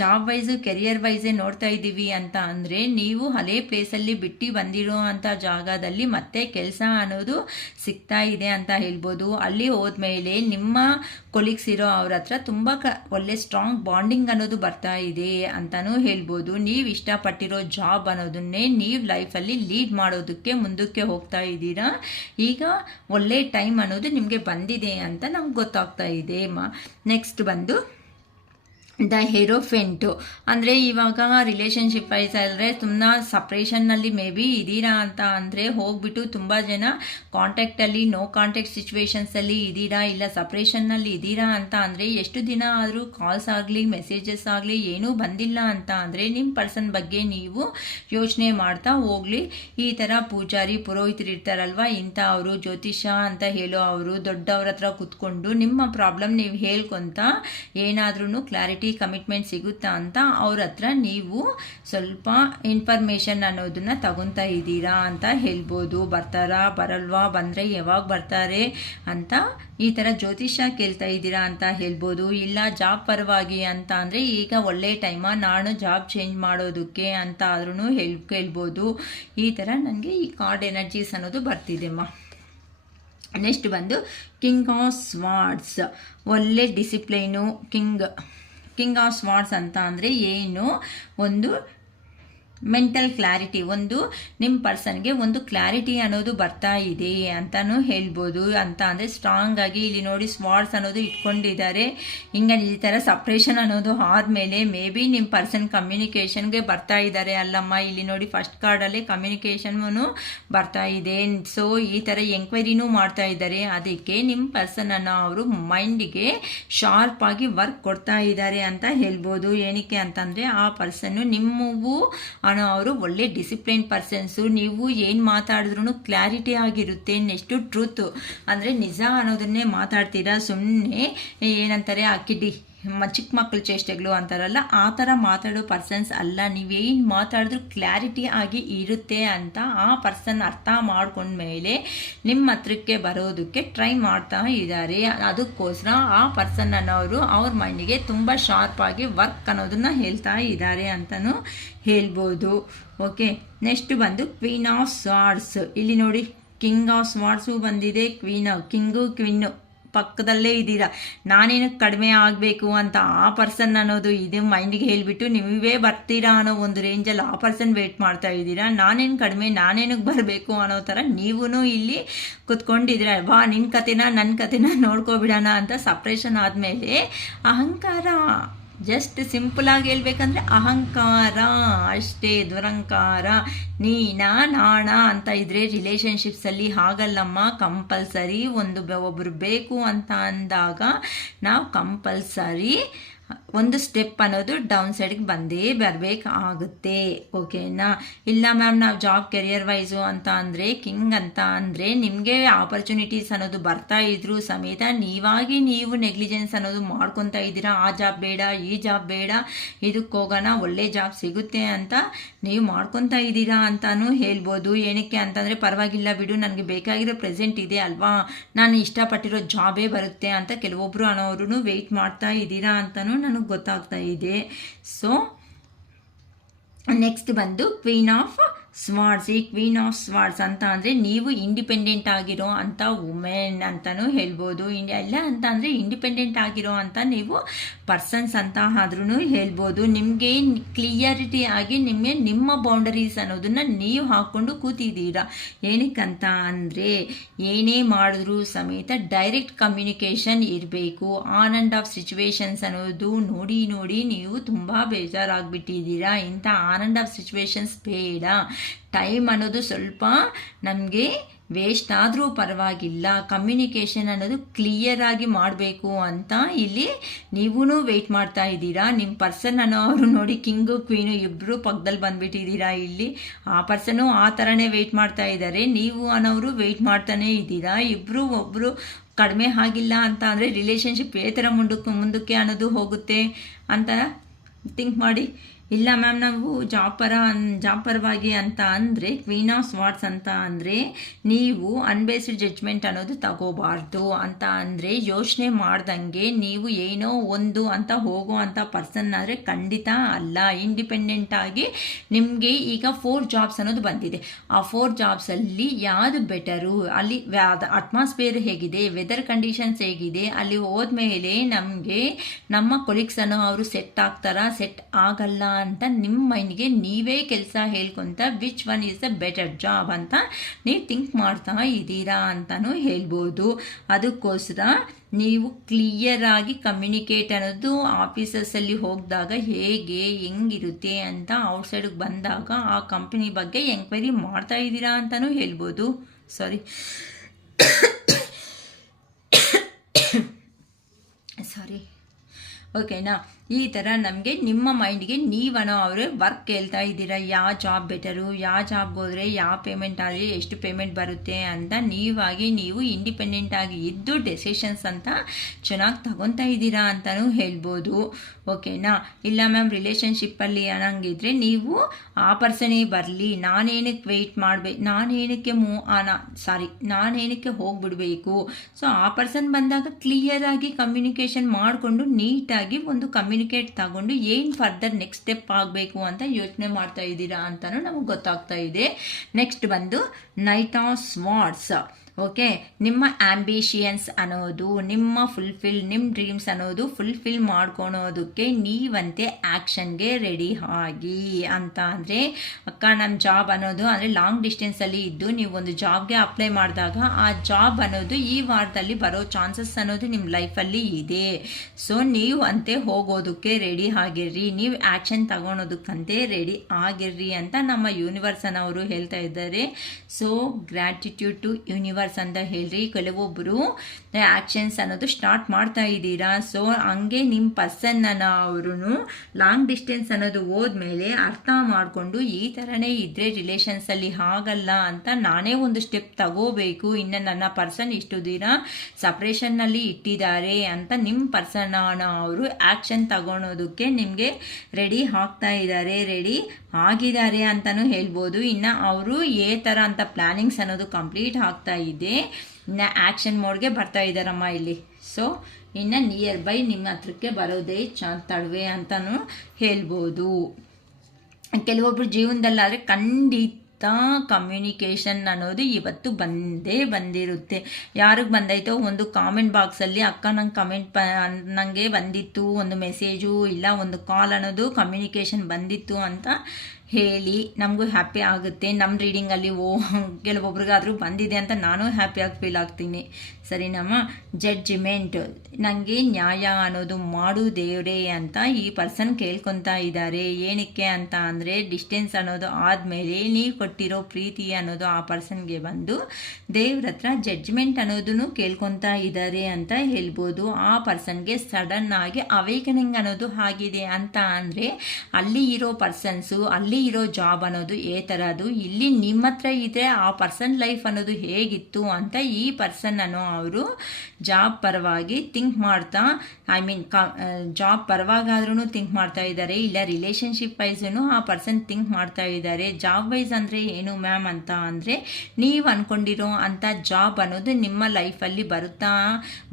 ಜಾಬ್ ವೈಸು ಕೆರಿಯರ್ ವೈಸೇ ನೋಡ್ತಾ ಇದ್ದೀವಿ ಅಂತ ಅಂದರೆ ನೀವು ಹಳೆ ಪ್ಲೇಸಲ್ಲಿ ಬಿಟ್ಟು ಬಂದಿರೋ ಅಂಥ ಜಾಗದಲ್ಲಿ ಮತ್ತೆ ಕೆಲಸ ಅನ್ನೋದು ಸಿಗ್ತಾ ಇದೆ ಅಂತ ಹೇಳ್ಬೋದು. ಅಲ್ಲಿ ಹೋದ್ಮೇಲೆ ನಿಮ್ಮ ಕೊಲೀಗ್ಸ್ ಇರೋ ಅವ್ರ ಹತ್ರ ತುಂಬ ಒಳ್ಳೆ ಸ್ಟ್ರಾಂಗ್ ಬಾಂಡಿಂಗ್ ಅನ್ನೋದು ಬರ್ತಾ ಇದೆ ಅಂತಲೂ ಹೇಳ್ಬೋದು. ನೀವು ಇಷ್ಟಪಟ್ಟಿರೋ ಜಾಬ್ ಅನ್ನೋದನ್ನೇ ನೀವು ಲೈಫಲ್ಲಿ ಲೀಡ್ ಮಾಡೋದಕ್ಕೆ ಮುಂದಕ್ಕೆ ಹೋಗ್ತಾ ಇದ್ದೀರಾ. ಈಗ ಒಳ್ಳೆ ಟೈಮ್ ಅನ್ನೋದು ನಿಮಗೆ ಬಂದಿದೆ ಅಂತ ನಮ್ಗೆ ಗೊತ್ತಾಗ್ತಾ ಇದೆ. ನೆಕ್ಸ್ಟ್ ಬಂದು ದ ಹೆರೋಫೆಂಟು ಅಂದರೆ ಇವಾಗ ರಿಲೇಷನ್ಶಿಪ್ ವೈಸ್ ಆದರೆ ತುಂಬ ಸಪ್ರೇಷನ್ನಲ್ಲಿ ಮೇ ಬಿ ಇದ್ದೀರಾ ಅಂತ ಅಂದರೆ ಹೋಗ್ಬಿಟ್ಟು ತುಂಬ ಜನ ಕಾಂಟ್ಯಾಕ್ಟಲ್ಲಿ ನೋ ಕಾಂಟ್ಯಾಕ್ಟ್ ಸಿಚುವೇಶನ್ಸಲ್ಲಿ ಇದ್ದೀರಾ, ಇಲ್ಲ ಸಪ್ರೇಷನ್ನಲ್ಲಿ ಇದ್ದೀರಾ ಅಂತ ಅಂದರೆ ಎಷ್ಟು ದಿನ ಆದರೂ ಕಾಲ್ಸ್ ಆಗಲಿ ಮೆಸೇಜಸ್ ಆಗಲಿ ಏನೂ ಬಂದಿಲ್ಲ ಅಂತ ಅಂದರೆ ನಿಮ್ಮ ಪರ್ಸನ್ ಬಗ್ಗೆ ನೀವು ಯೋಚನೆ ಮಾಡ್ತಾ ಹೋಗಲಿ. ಈ ಥರ ಪೂಜಾರಿ ಪುರೋಹಿತರು ಇರ್ತಾರಲ್ವ, ಇಂಥ ಅವರು ಜ್ಯೋತಿಷ ಅಂತ ಹೇಳೋ ಅವರು ದೊಡ್ಡವ್ರ ಹತ್ರ ಕೂತ್ಕೊಂಡು ನಿಮ್ಮ ಪ್ರಾಬ್ಲಮ್ ನೀವು ಹೇಳ್ಕೊತ ಏನಾದ್ರೂ ಕ್ಲಾರಿಟಿ ಕಮಿಟ್ಮೆಂಟ್ ಸಿಗುತ್ತಾ ಅಂತ ಅವ್ರ ಹತ್ರ ನೀವು ಸ್ವಲ್ಪ ಇನ್ಫಾರ್ಮೇಷನ್ ಅನ್ನೋದನ್ನ ತಗೊತಾ ಇದ್ದೀರಾ ಅಂತ ಹೇಳ್ಬೋದು. ಬರ್ತಾರಾ ಬರಲ್ವಾ, ಬಂದರೆ ಯಾವಾಗ ಬರ್ತಾರೆ ಅಂತ ಈ ಥರ ಜ್ಯೋತಿಷ್ಯ ಕೇಳ್ತಾ ಇದ್ದೀರಾ ಅಂತ ಹೇಳ್ಬೋದು. ಇಲ್ಲ ಜಾಬ್ ಪರವಾಗಿ ಅಂತ ಅಂದರೆ ಈಗ ಒಳ್ಳೆ ಟೈಮ ನಾನು ಜಾಬ್ ಚೇಂಜ್ ಮಾಡೋದಕ್ಕೆ ಅಂತ ಆದ್ರೂ ಕೇಳ್ಬೋದು. ಈ ಥರ ನನಗೆ ಈ ಕಾರ್ಡ್ ಎನರ್ಜೀಸ್ ಅನ್ನೋದು ಬರ್ತಿದೆಮ್ಮ. ನೆಕ್ಸ್ಟ್ ಬಂದು ಕಿಂಗ್ ಆಫ್ ಸ್ವಾರ್ಡ್ಸ್, ಒಳ್ಳೆ ಡಿಸಿಪ್ಲೈನು. ಕಿಂಗ್ ಆಫ್ ಸ್ವಾರ್ಡ್ಸ್ ಅಂತ ಅಂದರೆ ಏನು, ಒಂದು ಮೆಂಟಲ್ ಕ್ಲಾರಿಟಿ, ಒಂದು ನಿಮ್ಮ ಪರ್ಸನ್ಗೆ ಒಂದು ಕ್ಲಾರಿಟಿ ಅನ್ನೋದು ಬರ್ತಾ ಇದೆ ಅಂತಲೂ ಹೇಳ್ಬೋದು. ಅಂತ ಅಂದರೆ ಸ್ಟ್ರಾಂಗ್ ಆಗಿ ಇಲ್ಲಿ ನೋಡಿ ಸ್ವಾರ್ಡ್ಸ್ ಅನ್ನೋದು ಇಟ್ಕೊಂಡಿದ್ದಾರೆ. ಹಿಂಗೆ ಈ ಥರ ಸಪ್ರೇಷನ್ ಅನ್ನೋದು ಆದಮೇಲೆ ಮೇ ಬಿ ನಿಮ್ಮ ಪರ್ಸನ್ ಕಮ್ಯುನಿಕೇಷನ್ಗೆ ಬರ್ತಾ ಇದ್ದಾರೆ ಅಲ್ಲಮ್ಮ. ಇಲ್ಲಿ ನೋಡಿ ಫಸ್ಟ್ ಕಾರ್ಡಲ್ಲಿ ಕಮ್ಯುನಿಕೇಷನ್ನು ಬರ್ತಾ ಇದೆ. ಸೊ ಈ ಥರ ಎಂಕ್ವೈರಿನೂ ಮಾಡ್ತಾ ಇದ್ದಾರೆ. ಅದಕ್ಕೆ ನಿಮ್ಮ ಪರ್ಸನನ್ನು ಅವರು ಮೈಂಡಿಗೆ ಶಾರ್ಪ್ ಆಗಿ ವರ್ಕ್ ಕೊಡ್ತಾ ಇದ್ದಾರೆ ಅಂತ ಹೇಳ್ಬೋದು. ಏನಕ್ಕೆ ಅಂತಂದರೆ ಆ ಪರ್ಸನ್ನು ನಿಮ್ಮವು ಅವರು ಒಳ್ಳೆ ಡಿಸಿಪ್ಲಿನ್ ಪರ್ಸನ್ಸು. ನೀವು ಏನು ಮಾತಾಡಿದ್ರೂ ಕ್ಲಾರಿಟಿ ಆಗಿರುತ್ತೆ. ನೆಕ್ಸ್ಟು ಟ್ರೂತು ಅಂದರೆ ನಿಜ ಅನ್ನೋದನ್ನೇ ಮಾತಾಡ್ತೀರಾ. ಸುಮ್ಮನೆ ಏನಂತಾರೆ ಕಿಡ್ಡಿ ಚಿಕ್ಕ ಮಕ್ಕಳ ಚೇಷ್ಟೆಗಳು ಅಂತಾರಲ್ಲ, ಆ ಥರ ಮಾತಾಡೋ ಪರ್ಸನ್ಸ್ ಅಲ್ಲ. ನೀವೇನು ಮಾತಾಡಿದ್ರೂ ಕ್ಲಾರಿಟಿ ಆಗಿ ಇರುತ್ತೆ ಅಂತ ಆ ಪರ್ಸನ್ ಅರ್ಥ ಮಾಡ್ಕೊಂಡ್ಮೇಲೆ ನಿಮ್ಮ ಹತ್ರಕ್ಕೆ ಬರೋದಕ್ಕೆ ಟ್ರೈ ಮಾಡ್ತಾ ಇದ್ದಾರೆ. ಅದಕ್ಕೋಸ್ಕರ ಆ ಪರ್ಸನ್ ಅನ್ನೋರು ಅವ್ರ ಮೈಂಡಿಗೆ ತುಂಬ ಶಾರ್ಪ್ ಆಗಿ ವರ್ಕ್ ಅನ್ನೋದನ್ನ ಹೇಳ್ತಾ ಇದ್ದಾರೆ ಅಂತಲೂ ಹೇಳ್ಬೋದು. ಓಕೆ, ನೆಕ್ಸ್ಟ್ ಬಂದು ಕ್ವೀನ್ ಆಫ್ ಸ್ವಾರ್ಡ್ಸ್. ಇಲ್ಲಿ ನೋಡಿ ಕಿಂಗ್ ಆಫ್ ಸ್ವಾರ್ಡ್ಸು ಬಂದಿದೆ, ಕಿಂಗು ಕ್ವೀನು ಪಕ್ಕದಲ್ಲೇ ಇದ್ದೀರಾ. ನಾನೇನಕ್ಕೆ ಕಡಿಮೆ ಆಗಬೇಕು ಅಂತ ಆ ಪರ್ಸನ್ ಅನ್ನೋದು ಇದು ಮೈಂಡಿಗೆ ಹೇಳಿಬಿಟ್ಟು ನೀವೇ ಬರ್ತೀರಾ ಅನ್ನೋ ಒಂದು ರೇಂಜಲ್ಲಿ ಆ ಪರ್ಸನ್ ವೇಟ್ ಮಾಡ್ತಾ ಇದ್ದೀರಾ. ನಾನೇನು ಕಡಿಮೆ, ನಾನೇನಕ್ಕೆ ಬರಬೇಕು ಅನ್ನೋ ಥರ ನೀವೂ ಇಲ್ಲಿ ಕುತ್ಕೊಂಡಿದ್ದೀರಾ. ವಾ ನಿನ್ನ ಕತೆನ ನನ್ನ ಕತೆನ ನೋಡ್ಕೊಬಿಡೋಣ ಅಂತ ಸಪ್ರೇಷನ್ ಆದಮೇಲೆ ಅಹಂಕಾರ, ಜಸ್ಟ್ ಸಿಂಪಲಾಗಿ ಹೇಳ್ಬೇಕಂದ್ರೆ ಅಹಂಕಾರ ಅಷ್ಟೇ, ದುರಂಕಾರ. ನೀನಾ ನಾಣ ಅಂತ ಇದ್ರೆ ರಿಲೇಷನ್ಶಿಪ್ಸಲ್ಲಿ ಹಾಗಲ್ಲಮ್ಮ. ಕಂಪಲ್ಸರಿ ಒಬ್ಬರು ಬೇಕು ಅಂತ ಅಂದಾಗ ನಾವು ಕಂಪಲ್ಸರಿ ಒಂದು ಸ್ಟೆಪ್ ಅನ್ನೋದು ಡೌನ್ ಸೈಡ್ಗೆ ಬಂದೇ ಬರಬೇಕಾಗುತ್ತೆ. ಓಕೆನಾ? ಇಲ್ಲ ಮ್ಯಾಮ್ ನಾವು ಜಾಬ್ ಕೆರಿಯರ್ ವೈಸು ಅಂತ ಅಂದರೆ ಕಿಂಗ್ ಅಂತ ಅಂದರೆ ನಿಮಗೆ ಆಪರ್ಚುನಿಟೀಸ್ ಅನ್ನೋದು ಬರ್ತಾ ಇದ್ರು ಸಮೇತ ನೀವಾಗಿ ನೀವು ನೆಗ್ಲಿಜೆನ್ಸ್ ಅನ್ನೋದು ಮಾಡ್ಕೊತಾ ಇದ್ದೀರಾ. ಆ ಜಾಬ್ ಬೇಡ, ಈ ಜಾಬ್ ಬೇಡ, ಇದಕ್ಕೆ ಹೋಗೋಣ, ಒಳ್ಳೆ ಜಾಬ್ ಸಿಗುತ್ತೆ ಅಂತ ನೀವು ಮಾಡ್ಕೊತಾ ಇದ್ದೀರಾ ಅಂತಾನು ಹೇಳ್ಬೋದು. ಏನಕ್ಕೆ ಅಂತಂದರೆ ಪರವಾಗಿಲ್ಲ ಬಿಡು, ನನಗೆ ಬೇಕಾಗಿರೋ ಪ್ರೆಸೆಂಟ್ ಇದೆ ಅಲ್ವಾ, ನಾನು ಇಷ್ಟಪಟ್ಟಿರೋ ಜಾಬೇ ಬರುತ್ತೆ ಅಂತ ಕೆಲವೊಬ್ಬರು ಅನ್ನೋರು ವೆಯ್ಟ್ ಮಾಡ್ತಾ ಇದ್ದೀರಾ ಅಂತಲೂ ನನಗೆ ಗೊತ್ತಾಗ್ತಾ ಇದೆ. ಸೊ ನೆಕ್ಸ್ಟ್ ಬಂದು ಕ್ವೀನ್ ಆಫ್ ಸ್ವಾರ್ಡ್ಸ್. ಈ ಕ್ವೀನ್ ಆಫ್ ಸ್ವಾರ್ಡ್ಸ್ ಅಂತ ಅಂದರೆ ನೀವು ಇಂಡಿಪೆಂಡೆಂಟ್ ಆಗಿರೋ ಅಂಥ ವುಮೆನ್ ಅಂತಲೂ ಹೇಳ್ಬೋದು. ಎಲ್ಲ ಅಂತ ಅಂದರೆ ಇಂಡಿಪೆಂಡೆಂಟ್ ಆಗಿರೋ ಅಂತ ನೀವು ಪರ್ಸನ್ಸ್ ಅಂತ ಆದ್ರೂ ಹೇಳ್ಬೋದು. ನಿಮಗೆ ಕ್ಲಿಯರಿಟಿ ಆಗಿ ನಿಮ್ಮ ಬೌಂಡರೀಸ್ ಅನ್ನೋದನ್ನು ನೀವು ಹಾಕ್ಕೊಂಡು ಕೂತಿದ್ದೀರಾ. ಏನಕ್ಕಂತ ಅಂದರೆ ಏನೇ ಮಾಡಿದ್ರೂ ಸಮೇತ ಡೈರೆಕ್ಟ್ ಕಮ್ಯುನಿಕೇಷನ್ ಇರಬೇಕು. ಆನ್ ಆ್ಯಂಡ್ ಆಫ್ ಸಿಚುವೇಶನ್ಸ್ ಅನ್ನೋದು ನೋಡಿ ನೀವು ತುಂಬ ಬೇಜಾರಾಗಿಬಿಟ್ಟಿದ್ದೀರಾ. ಇಂಥ ಆನ್ ಆ್ಯಂಡ್ ಆಫ್ ಸಿಚುವೇಶನ್ಸ್ ಬೇಡ. ಟೈಮ್ ಅನ್ನೋದು ಸ್ವಲ್ಪ ನಮಗೆ ವೇಸ್ಟ್ ಆದರೂ ಪರವಾಗಿಲ್ಲ. ಕಮ್ಯುನಿಕೇಷನ್ ಅನ್ನೋದು ಕ್ಲಿಯರ್ ಆಗಿ ಮಾಡಬೇಕು ಅಂತ ಇಲ್ಲಿ ನೀವೂ ವೆಯ್ಟ್ ಮಾಡ್ತಾ ಇದ್ದೀರಾ. ನಿಮ್ಮ ಪರ್ಸನ್ ಅನ್ನೋರು ನೋಡಿ ಕಿಂಗು ಕ್ವೀನು ಇಬ್ಬರು ಪಕ್ಕದಲ್ಲಿ ಬಂದುಬಿಟ್ಟಿದ್ದೀರಾ. ಇಲ್ಲಿ ಆ ಪರ್ಸನ್ನು ಆ ಥರನೇ ವೆಯ್ಟ್ ಮಾಡ್ತಾ ಇದ್ದಾರೆ, ನೀವು ಅನ್ನೋರು ವೆಯ್ಟ್ ಮಾಡ್ತಾನೇ ಇದ್ದೀರಾ. ಇಬ್ಬರು ಒಬ್ಬರು ಕಡಿಮೆ ಆಗಿಲ್ಲ ಅಂತ ಅಂದರೆ ರಿಲೇಷನ್ಶಿಪ್ ಯಾವ ಥರ ಮುಂದಕ್ಕೆ ಅನ್ನೋದು ಹೋಗುತ್ತೆ ಅಂತ ಥಿಂಕ್ ಮಾಡಿ. ಇಲ್ಲ ಮ್ಯಾಮ್ ನಾವು ಜಾಬ್ ಪರವಾಗಿ ಅಂತ ಅಂದರೆ ಕ್ವೀನ್ ಆಫ್ ಸ್ವಾರ್ಡ್ಸ್ ಅಂತ ಅಂದರೆ ನೀವು ಅನ್ಬೇಸ್ಡ್ ಜಡ್ಜ್ಮೆಂಟ್ ಅನ್ನೋದು ತಗೋಬಾರ್ದು. ಅಂತ ಅಂದರೆ ಯೋಚನೆ ಮಾಡ್ದಂಗೆ ನೀವು ಏನೋ ಒಂದು ಅಂತ ಹೋಗೋ ಅಂಥ ಪರ್ಸನ್ ಆದರೆ ಖಂಡಿತ ಅಲ್ಲ. ಇಂಡಿಪೆಂಡೆಂಟ್ ಆಗಿ ನಿಮಗೆ ಈಗ 4 ಜಾಬ್ಸ್ ಅನ್ನೋದು ಬಂದಿದೆ. ಆ 4 ಜಾಬ್ಸಲ್ಲಿ ಯಾವುದು ಬೆಟರು, ಅಲ್ಲಿ ಅಟ್ಮಾಸ್ಫಿಯರ್ ಹೇಗಿದೆ, ವೆದರ್ ಕಂಡೀಷನ್ಸ್ ಹೇಗಿದೆ, ಅಲ್ಲಿ ಹೋದ್ಮೇಲೆ ನಮಗೆ ನಮ್ಮ ಕೊಲೀಗ್ಸ್ ಅನ್ನೋ ಅವರು ಸೆಟ್ ಆಗ್ತಾರಾ, ಸೆಟ್ ಆಗಲ್ಲ ಅಂತ ನಿಮ್ಮ ಮೈಂಡ್ಗೆ ನೀವೇ ಕೆಲಸ ಹೇಳ್ಕೊಂತ which one is the better job ಅಂತ ನೀವು ಥಿಂಕ್ ಮಾಡ್ತಾ ಇದ್ದೀರಾ ಅಂತಲೂ ಹೇಳ್ಬೋದು. ಅದಕ್ಕೋಸ್ಕರ ನೀವು ಕ್ಲಿಯರ್ ಆಗಿ ಕಮ್ಯುನಿಕೇಟ್ ಅನ್ನೋದು ಆಫೀಸಸ್ಸಲ್ಲಿ ಹೋಗಿದಾಗ ಹೆಂಗಿರುತ್ತೆ ಅಂತ ಔಟ್ಸೈಡಿಗೆ ಬಂದಾಗ ಆ ಕಂಪನಿ ಬಗ್ಗೆ ಎಂಕ್ವೈರಿ ಮಾಡ್ತಾ ಇದ್ದೀರಾ ಅಂತಲೂ ಹೇಳ್ಬೋದು. ಸಾರಿ ಓಕೆನಾ? ಈ ಥರ ನಮಗೆ ನಿಮ್ಮ ಮೈಂಡ್ಗೆ ನೀವನೋ ಅವರೇ ವರ್ಕ್ ಹೇಳ್ತಾ ಇದ್ದೀರಾ. ಯಾವ ಜಾಬ್ ಬೆಟರು, ಯಾವ ಜಾಬ್ಗೆ ಹೋದರೆ ಯಾವ ಪೇಮೆಂಟ್ ಆದರೆ ಎಷ್ಟು ಪೇಮೆಂಟ್ ಬರುತ್ತೆ ಅಂತ ನೀವು ಇಂಡಿಪೆಂಡೆಂಟ್ ಆಗಿ ಇದ್ದು ಡೆಸಿಷನ್ಸ್ ಅಂತ ಚೆನ್ನಾಗಿ ತಗೊತಾ ಇದ್ದೀರಾ ಅಂತಲೂ ಹೇಳ್ಬೋದು. ಓಕೆನಾ? ಇಲ್ಲ ಮ್ಯಾಮ್ ರಿಲೇಷನ್ಶಿಪ್ಪಲ್ಲಿ ಅನ್ನಂಗಿದ್ರೆ ನೀವು ಆ ಪರ್ಸನೇ ಬರಲಿ, ನಾನೇನಕ್ಕೆ ವೆಯ್ಟ್ ಮಾಡಬೇಕು, ನಾನೇನಕ್ಕೆ ಹೋಗ್ಬಿಡಬೇಕು. ಸೊ ಆ ಪರ್ಸನ್ ಬಂದಾಗ ಕ್ಲಿಯರ್ ಆಗಿ ಕಮ್ಯುನಿಕೇಷನ್ ಮಾಡಿಕೊಂಡು ನೀಟಾಗಿ ಒಂದು ಕಮ್ಯುನಿಕೇಟ್ ತಗೊಂಡು ಏನು ಫರ್ದರ್ ನೆಕ್ಸ್ಟ್ ಸ್ಟೆಪ್ ಆಗಬೇಕು ಅಂತ ಯೋಚನೆ ಮಾಡ್ತಾ ಇದ್ದೀರಾ ಅಂತಲೂ ನಮಗೆ ಗೊತ್ತಾಗ್ತಾ ಇದೆ. ನೆಕ್ಸ್ಟ್ ಬಂದು ನೈಟ್ ಆಫ್ ಸ್ವಾರ್ಡ್ಸ್. ಓಕೆ, ನಿಮ್ಮ ಆಂಬಿಷಿಯನ್ಸ್ ಅನ್ನೋದು, ನಿಮ್ಮ ಡ್ರೀಮ್ಸ್ ಅನ್ನೋದು ಫುಲ್ಫಿಲ್ ಮಾಡ್ಕೊಳೋದಕ್ಕೆ ನೀವಂತೆ ಆ್ಯಕ್ಷನ್ಗೆ ರೆಡಿ ಆಗಿ. ಅಂತ ಅಂದರೆ ಅಕ್ಕ, ನಮ್ಮ ಜಾಬ್ ಅನ್ನೋದು ಅಂದರೆ ಲಾಂಗ್ ಡಿಸ್ಟೆನ್ಸಲ್ಲಿ ಇದ್ದು ನೀವು ಒಂದು ಜಾಬ್ಗೆ ಅಪ್ಲೈ ಮಾಡಿದಾಗ ಆ ಜಾಬ್ ಅನ್ನೋದು ಈ ವಾರದಲ್ಲಿ ಬರೋ ಚಾನ್ಸಸ್ ಅನ್ನೋದು ನಿಮ್ಮ ಲೈಫಲ್ಲಿ ಇದೆ. ಸೊ ನೀವು ಅಂತೆ ಹೋಗೋದಕ್ಕೆ ರೆಡಿ ಆಗಿರ್ರಿ, ನೀವು ಆ್ಯಕ್ಷನ್ ತಗೊಳೋದಕ್ಕಂತೆ ರೆಡಿ ಆಗಿರ್ರಿ ಅಂತ ನಮ್ಮ ಯೂನಿವರ್ಸ್ ಅನ್ನೋರು ಹೇಳ್ತಾ ಇದ್ದಾರೆ. ಸೊ ಗ್ರ್ಯಾಟಿಟ್ಯೂಡ್ ಟು ಯೂನಿವರ್ಸ್ ಅಂತ ಹೇಳ್ರಿ. ಕೆಲವೊಬ್ಬರು ಆ್ಯಕ್ಷನ್ಸ್ ಅನ್ನೋದು ಸ್ಟಾರ್ಟ್ ಮಾಡ್ತಾ ಇದ್ದೀರಾ. ಸೊ ಹಂಗೆ ನಿಮ್ಮ ಪರ್ಸನ್ ಅವರು ಲಾಂಗ್ ಡಿಸ್ಟೆನ್ಸ್ ಅನ್ನೋದು ಹೋದ್ಮೇಲೆ ಅರ್ಥ ಮಾಡಿಕೊಂಡು ಈ ಥರನೇ ಇದ್ದರೆ ರಿಲೇಷನ್ಸಲ್ಲಿ ಆಗಲ್ಲ ಅಂತ ನಾನೇ ಒಂದು ಸ್ಟೆಪ್ ತಗೋಬೇಕು, ಇನ್ನು ನನ್ನ ಪರ್ಸನ್ ಇಷ್ಟು ದಿನ ಸಪ್ರೇಷನ್ನಲ್ಲಿ ಇಟ್ಟಿದ್ದಾರೆ ಅಂತ ನಿಮ್ಮ ಪರ್ಸನ್ ಅವರು ಆ್ಯಕ್ಷನ್ ತಗೊಳೋದಕ್ಕೆ ನಿಮಗೆ ರೆಡಿ ಆಗ್ತಾ ಇದ್ದಾರೆ, ರೆಡಿ ಆಗಿದ್ದಾರೆ ಅಂತಲೂ ಹೇಳ್ಬೋದು. ಇನ್ನು ಅವರು ಥರ ಅಂತ ಪ್ಲ್ಯಾನಿಂಗ್ಸ್ ಅನ್ನೋದು ಕಂಪ್ಲೀಟ್ ಆಗ್ತಾ ಇದೆ, ಇನ್ನು ಆ್ಯಕ್ಷನ್ ಮೋಡ್ಗೆ ಬರ್ತಾ ಇದ್ದಾರಮ್ಮ ಇಲ್ಲಿ. ಸೊ ಇನ್ನು ನಿಯರ್ ಬೈ ನಿಮ್ಮ ಹತ್ರಕ್ಕೆ ಬರೋದೇ ತಡವೆ ಅಂತಲೂ ಹೇಳ್ಬೋದು. ಕೆಲವೊಬ್ರು ಜೀವನದಲ್ಲಾದರೆ ಖಂಡಿತ ಕಮ್ಯುನಿಕೇಷನ್ ಅನ್ನೋದು ಇವತ್ತು ಬಂದಿರುತ್ತೆ. ಯಾರಿಗೆ ಬಂದೈತೋ ಒಂದು ಕಾಮೆಂಟ್ ಬಾಕ್ಸಲ್ಲಿ ಅಕ್ಕ ನಂಗೆ ನನಗೆ ಬಂದಿತ್ತು, ಒಂದು ಮೆಸೇಜು ಇಲ್ಲ ಒಂದು ಕಾಲ್ ಅನ್ನೋದು ಕಮ್ಯುನಿಕೇಷನ್ ಬಂದಿತ್ತು ಅಂತ ಹೇಳಿ ನಮಗೂ ಹ್ಯಾಪಿ ಆಗುತ್ತೆ. ನಮ್ಮ ರೀಡಿಂಗಲ್ಲಿ ಕೆಲವೊಬ್ರಿಗಾದರೂ ಬಂದಿದೆ ಅಂತ ನಾನು ಹ್ಯಾಪಿಯಾಗಿ ಫೀಲ್ ಆಗ್ತೀನಿ. ಸರಿನಮ್ಮ. ಜಡ್ಜ್ಮೆಂಟ್, ನನಗೆ ನ್ಯಾಯ ಅನ್ನೋದು ಮಾಡು ದೇವ್ರೇ ಅಂತ ಈ ಪರ್ಸನ್ ಕೇಳ್ಕೊತಾ ಇದ್ದಾರೆ. ಏನಕ್ಕೆ ಅಂತ ಅಂದರೆ ಡಿಸ್ಟೆನ್ಸ್ ಅನ್ನೋದು ಆದಮೇಲೆ ನೀವು ಕೊಟ್ಟಿರೋ ಪ್ರೀತಿ ಅನ್ನೋದು ಆ ಪರ್ಸನ್ಗೆ ಬಂದು ದೇವ್ರ ಹತ್ರ ಜಡ್ಜ್ಮೆಂಟ್ ಅನ್ನೋದನ್ನು ಕೇಳ್ಕೊತಾ ಇದ್ದಾರೆ ಅಂತ ಹೇಳ್ಬೋದು. ಆ ಪರ್ಸನ್ಗೆ ಸಡನ್ ಆಗಿ ಅವೇಕನಿಂಗ್ ಅನ್ನೋದು ಆಗಿದೆ. ಅಂತ ಅಂದರೆ ಅಲ್ಲಿ ಇರೋ ಪರ್ಸನ್ಸು, ಅಲ್ಲಿ ಇರೋ ಜಾಬ್ ಅನ್ನೋದು ಥರದ್ದು ಇಲ್ಲಿ ನಿಮ್ಮ ಹತ್ರ ಇದ್ರೆ ಆ ಪರ್ಸನ್ ಲೈಫ್ ಅನ್ನೋದು ಹೇಗಿತ್ತು ಅಂತ ಈ ಪರ್ಸನ್ ಅನ್ನೋ ಅವರು ಜಾಬ್ ಪರವಾಗಿ ಥಿಂಕ್ ಮಾಡ್ತಾ, ಜಾಬ್ ಪರವಾಗಾದ್ರೂ ಥಿಂಕ್ ಮಾಡ್ತಾ ಇದ್ದಾರೆ, ಇಲ್ಲ ರಿಲೇಷನ್ಶಿಪ್ ವೈಸೂ ಆ ಪರ್ಸನ್ ಥಿಂಕ್ ಮಾಡ್ತಾ ಇದ್ದಾರೆ. ಜಾಬ್ ವೈಸ್ ಅಂದರೆ ಏನು ಮ್ಯಾಮ್ ಅಂತ ಅಂದರೆ ನೀವು ಅಂದ್ಕೊಂಡಿರೋ ಅಂಥ ಜಾಬ್ ಅನ್ನೋದು ನಿಮ್ಮ ಲೈಫಲ್ಲಿ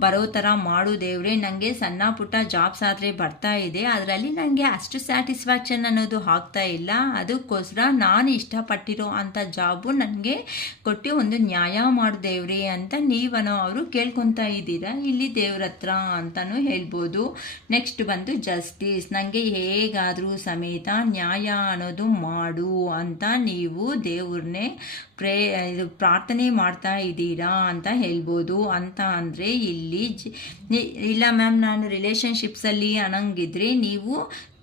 ಬರೋ ಥರ ಮಾಡು ದೇವ್ರೆ. ನನಗೆ ಸಣ್ಣ ಪುಟ್ಟ ಜಾಬ್ಸ್ ಆದರೆ ಬರ್ತಾ ಇದೆ, ಅದರಲ್ಲಿ ನನಗೆ ಅಷ್ಟು ಸ್ಯಾಟಿಸ್ಫ್ಯಾಕ್ಷನ್ ಅನ್ನೋದು ಆಗ್ತಾ ಇಲ್ಲ, ಅದಕ್ಕೋಸ್ಕರ ನಾನು ಇಷ್ಟಪಟ್ಟಿರೋ ಅಂಥ ಜಾಬು ನನಗೆ ಕೊಟ್ಟು ಒಂದು ನ್ಯಾಯ ಮಾಡು ದೇವ್ರೆ ಅಂತ ನೀವನೋ ಅವರು ಕೇಳ್ಕೊತಾ ಇದ್ದೀರಾ ಇಲ್ಲಿ ದೇವ್ರ ಹತ್ರ ಅಂತಲೂ ಹೇಳ್ಬೋದು. ನೆಕ್ಸ್ಟ್ ಬಂದು ಜಸ್ಟಿಸ್, ನನಗೆ ಹೇಗಾದರೂ ಸಮೇತ ನ್ಯಾಯ ಅನ್ನೋದು ಮಾಡು ಅಂತ ನೀವು ದೇವ್ರನ್ನೇ ಪ್ರಾರ್ಥನೆ ಮಾಡ್ತಾ ಇದ್ದೀರಾ ಅಂತ ಹೇಳ್ಬೋದು. ಅಂತ ಅಂದರೆ ಇಲ್ಲಿ ಇಲ್ಲ ಮ್ಯಾಮ್ ನಾನು ರಿಲೇಷನ್ಶಿಪ್ಸಲ್ಲಿ ಅನ್ನಂಗಿದ್ರೆ ನೀವು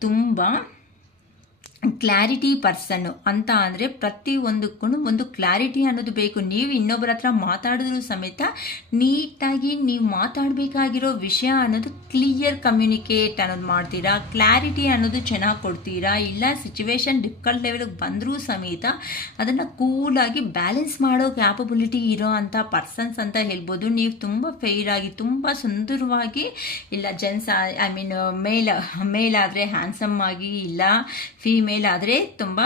ತುಂಬ ಕ್ಲಾರಿಟಿ ಪರ್ಸನ್ನು. ಅಂತ ಅಂದರೆ ಪ್ರತಿಯೊಂದಕ್ಕೂ ಒಂದು ಕ್ಲಾರಿಟಿ ಅನ್ನೋದು ಬೇಕು. ನೀವು ಇನ್ನೊಬ್ಬರ ಹತ್ರ ಮಾತಾಡಿದ್ರೂ ಸಮೇತ ನೀಟಾಗಿ ನೀವು ಮಾತಾಡಬೇಕಾಗಿರೋ ವಿಷಯ ಅನ್ನೋದು ಕ್ಲಿಯರ್ ಕಮ್ಯುನಿಕೇಟ್ ಅನ್ನೋದು ಮಾಡ್ತೀರಾ, ಕ್ಲಾರಿಟಿ ಅನ್ನೋದು ಚೆನ್ನಾಗಿ ಕೊಡ್ತೀರಾ. ಇಲ್ಲ ಸಿಚುವೇಶನ್ ಡಿಫಿಕಲ್ಟ್ ಲೆವೆಲ್ಗೆ ಬಂದರೂ ಸಮೇತ ಅದನ್ನು ಕೂಲಾಗಿ ಬ್ಯಾಲೆನ್ಸ್ ಮಾಡೋ ಕ್ಯಾಪಬಿಲಿಟಿ ಇರೋ ಅಂಥ ಪರ್ಸನ್ಸ್ ಅಂತ ಹೇಳ್ಬೋದು. ನೀವು ತುಂಬ ಫೇರ್ ಆಗಿ ತುಂಬ ಸುಂದರವಾಗಿ, ಇಲ್ಲ ಜೆಂಟ್ಸ್ ಮೇಲಾದರೆ ಹ್ಯಾಂಡ್ಸಮ್ ಆಗಿ, ಇಲ್ಲ ಫೀಮೇಲ್ ಆದರೆ ತುಂಬ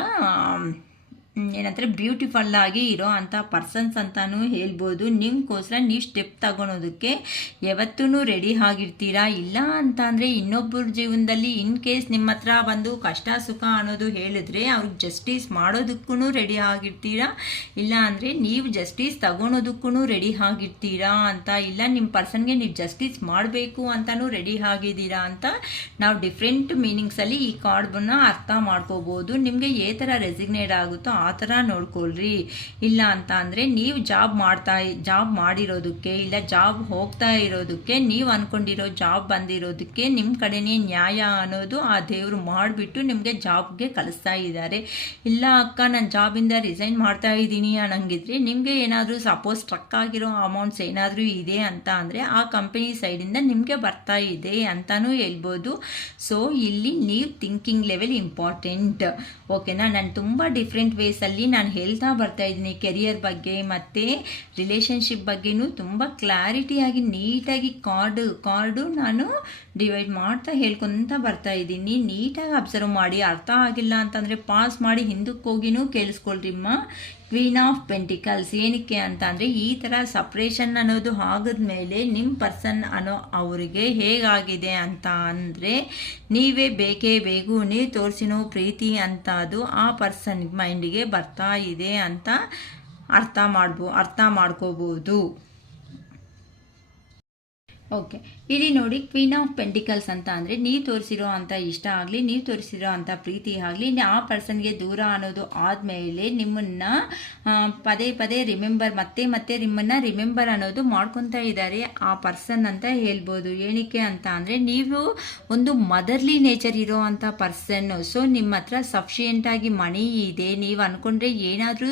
ಏನಂದರೆ ಬ್ಯೂಟಿಫುಲ್ ಆಗಿ ಇರೋ ಅಂಥ ಪರ್ಸನ್ಸ್ ಅಂತಾನೂ ಹೇಳ್ಬೋದು. ನಿಮ್ಗೋಸ್ಕರ ನೀವು ಸ್ಟೆಪ್ ತಗೊಳೋದಕ್ಕೆ ಯಾವತ್ತೂ ರೆಡಿ ಆಗಿರ್ತೀರಾ. ಇಲ್ಲ ಅಂತ ಅಂದರೆ ಇನ್ನೊಬ್ಬರ ಜೀವನದಲ್ಲಿ ಇನ್ ಕೇಸ್ ನಿಮ್ಮ ಹತ್ರ ಬಂದು ಕಷ್ಟ ಸುಖ ಅನ್ನೋದು ಹೇಳಿದ್ರೆ ಅವ್ರಿಗೆ ಜಸ್ಟಿಸ್ ಮಾಡೋದಕ್ಕೂ ರೆಡಿ ಆಗಿರ್ತೀರಾ. ಇಲ್ಲ ಅಂದರೆ ನೀವು ಜಸ್ಟಿಸ್ ತಗೊಳೋದಕ್ಕೂ ರೆಡಿ ಆಗಿರ್ತೀರಾ ಅಂತ, ಇಲ್ಲ ನಿಮ್ಮ ಪರ್ಸನ್ಗೆ ನೀವು ಜಸ್ಟಿಸ್ ಮಾಡಬೇಕು ಅಂತಲೂ ರೆಡಿ ಆಗಿದ್ದೀರಾ ಅಂತ ನಾವು ಡಿಫ್ರೆಂಟ್ ಮೀನಿಂಗ್ಸಲ್ಲಿ ಈ ಕಾರ್ಡನ್ನು ಅರ್ಥ ಮಾಡ್ಕೋಬೋದು. ನಿಮಗೆ ಯಾವ ಥರ ರೆಸಿಗ್ನೇಟ್ ಆಗುತ್ತೋ ಆ ಥರ ನೋಡ್ಕೊಳ್ರಿ. ಇಲ್ಲ ಅಂತ ಅಂದರೆ ನೀವು ಜಾಬ್ ಮಾಡಿರೋದಕ್ಕೆ, ಇಲ್ಲ ಜಾಬ್ ಹೋಗ್ತಾ ಇರೋದಕ್ಕೆ, ನೀವು ಅಂದ್ಕೊಂಡಿರೋ ಜಾಬ್ ಬಂದಿರೋದಕ್ಕೆ ನಿಮ್ಮ ಕಡೆನೇ ನ್ಯಾಯ ಅನ್ನೋದು ಆ ದೇವರು ಮಾಡಿಬಿಟ್ಟು ನಿಮಗೆ ಜಾಬ್ಗೆ ಕಳಿಸ್ತಾ ಇದ್ದಾರೆ. ಇಲ್ಲ ಅಕ್ಕ ನಾನು ಜಾಬಿಂದ ರಿಸೈನ್ ಮಾಡ್ತಾ ಇದ್ದೀನಿ ಅನ್ನಂಗಿದ್ರೆ ನಿಮಗೆ ಏನಾದರೂ ಸಪೋಸ್ ಸ್ಟ್ರಕ್ ಆಗಿರೋ ಅಮೌಂಟ್ಸ್ ಏನಾದರೂ ಇದೆ ಅಂತ ಅಂದರೆ ಆ ಕಂಪನಿ ಸೈಡಿಂದ ನಿಮಗೆ ಬರ್ತಾ ಇದೆ ಅಂತಲೂ ಹೇಳ್ಬೋದು. ಸೊ ಇಲ್ಲಿ ನೀವು ಥಿಂಕಿಂಗ್ ಲೆವೆಲ್ ಇಂಪಾರ್ಟೆಂಟ್. ಓಕೆನಾ. ನಾನು ತುಂಬ ಡಿಫ್ರೆಂಟ್ ವೇಸಲ್ಲಿ ನಾನು ಹೇಳ್ತಾ ಬರ್ತಾ ಇದ್ದೀನಿ. ಕೆರಿಯರ್ ಬಗ್ಗೆ ಮತ್ತು ರಿಲೇಷನ್ಶಿಪ್ ಬಗ್ಗೆನೂ ತುಂಬ ಕ್ಲಾರಿಟಿಯಾಗಿ ನೀಟಾಗಿ ಕಾರ್ಡು ನಾನು ಡಿವೈಡ್ ಮಾಡ್ತಾ ಹೇಳ್ಕೊತ ಬರ್ತಾ ಇದ್ದೀನಿ. ನೀಟಾಗಿ ಅಬ್ಸರ್ವ್ ಮಾಡಿ. ಅರ್ಥ ಆಗಿಲ್ಲ ಅಂತಂದರೆ ಪಾಸ್ ಮಾಡಿ ಹಿಂದಕ್ಕೆ ಹೋಗಿನೂ ಕೇಳಿಸ್ಕೊಳ್ರಿಮ್ಮ. ಕ್ವೀನ್ ಆಫ್ ಪೆಂಟಿಕಲ್ಸ್ ಏನಕ್ಕೆ ಅಂತ ಅಂದರೆ ಈ ಥರ ಸಪ್ರೇಷನ್ ಅನ್ನೋದು ಆಗಿದ್ಮೇಲೆ ನಿಮ್ಮ ಪರ್ಸನ್ ಅನ್ನೋ ಅವರಿಗೆ ಹೇಗಾಗಿದೆ ಅಂತ ಅಂದರೆ ನೀವೇ ಬೇಕೇ ಬೇಕು, ನೀವು ತೋರಿಸಿನೋ ಪ್ರೀತಿ ಅಂತ ಅದು ಆ ಪರ್ಸನ್ ಮೈಂಡಿಗೆ ಬರ್ತಾ ಇದೆ ಅಂತ ಅರ್ಥ ಮಾಡ್ಕೋಬೋದು. ಓಕೆ, ಇಲ್ಲಿ ನೋಡಿ ಕ್ವೀನ್ ಆಫ್ ಪೆಂಟಿಕಲ್ಸ್ ಅಂತ ಅಂದರೆ ನೀವು ತೋರಿಸಿರೋ ಅಂಥ ಇಷ್ಟ ಆಗಲಿ, ನೀವು ತೋರಿಸಿರೋ ಅಂಥ ಪ್ರೀತಿ ಆಗಲಿ, ಆ ಪರ್ಸನ್ಗೆ ದೂರ ಅನ್ನೋದು ಆದಮೇಲೆ ನಿಮ್ಮನ್ನು ಪದೇ ಪದೇ ಮತ್ತೆ ನಿಮ್ಮನ್ನು ರಿಮೆಂಬರ್ ಅನ್ನೋದು ಮಾಡ್ಕೊತಾ ಇದ್ದಾರೆ ಆ ಪರ್ಸನ್ ಅಂತ ಹೇಳ್ಬೋದು. ಏನಕ್ಕೆ ಅಂತ ಅಂದರೆ ನೀವು ಒಂದು ಮದರ್ಲಿ ನೇಚರ್ ಇರೋ ಅಂಥ ಪರ್ಸನ್ನು. ಸೊ ನಿಮ್ಮ ಹತ್ರ ಸಫಿಷಿಯೆಂಟಾಗಿ ಮನಿ ಇದೆ, ನೀವು ಅಂದ್ಕೊಂಡ್ರೆ ಏನಾದರೂ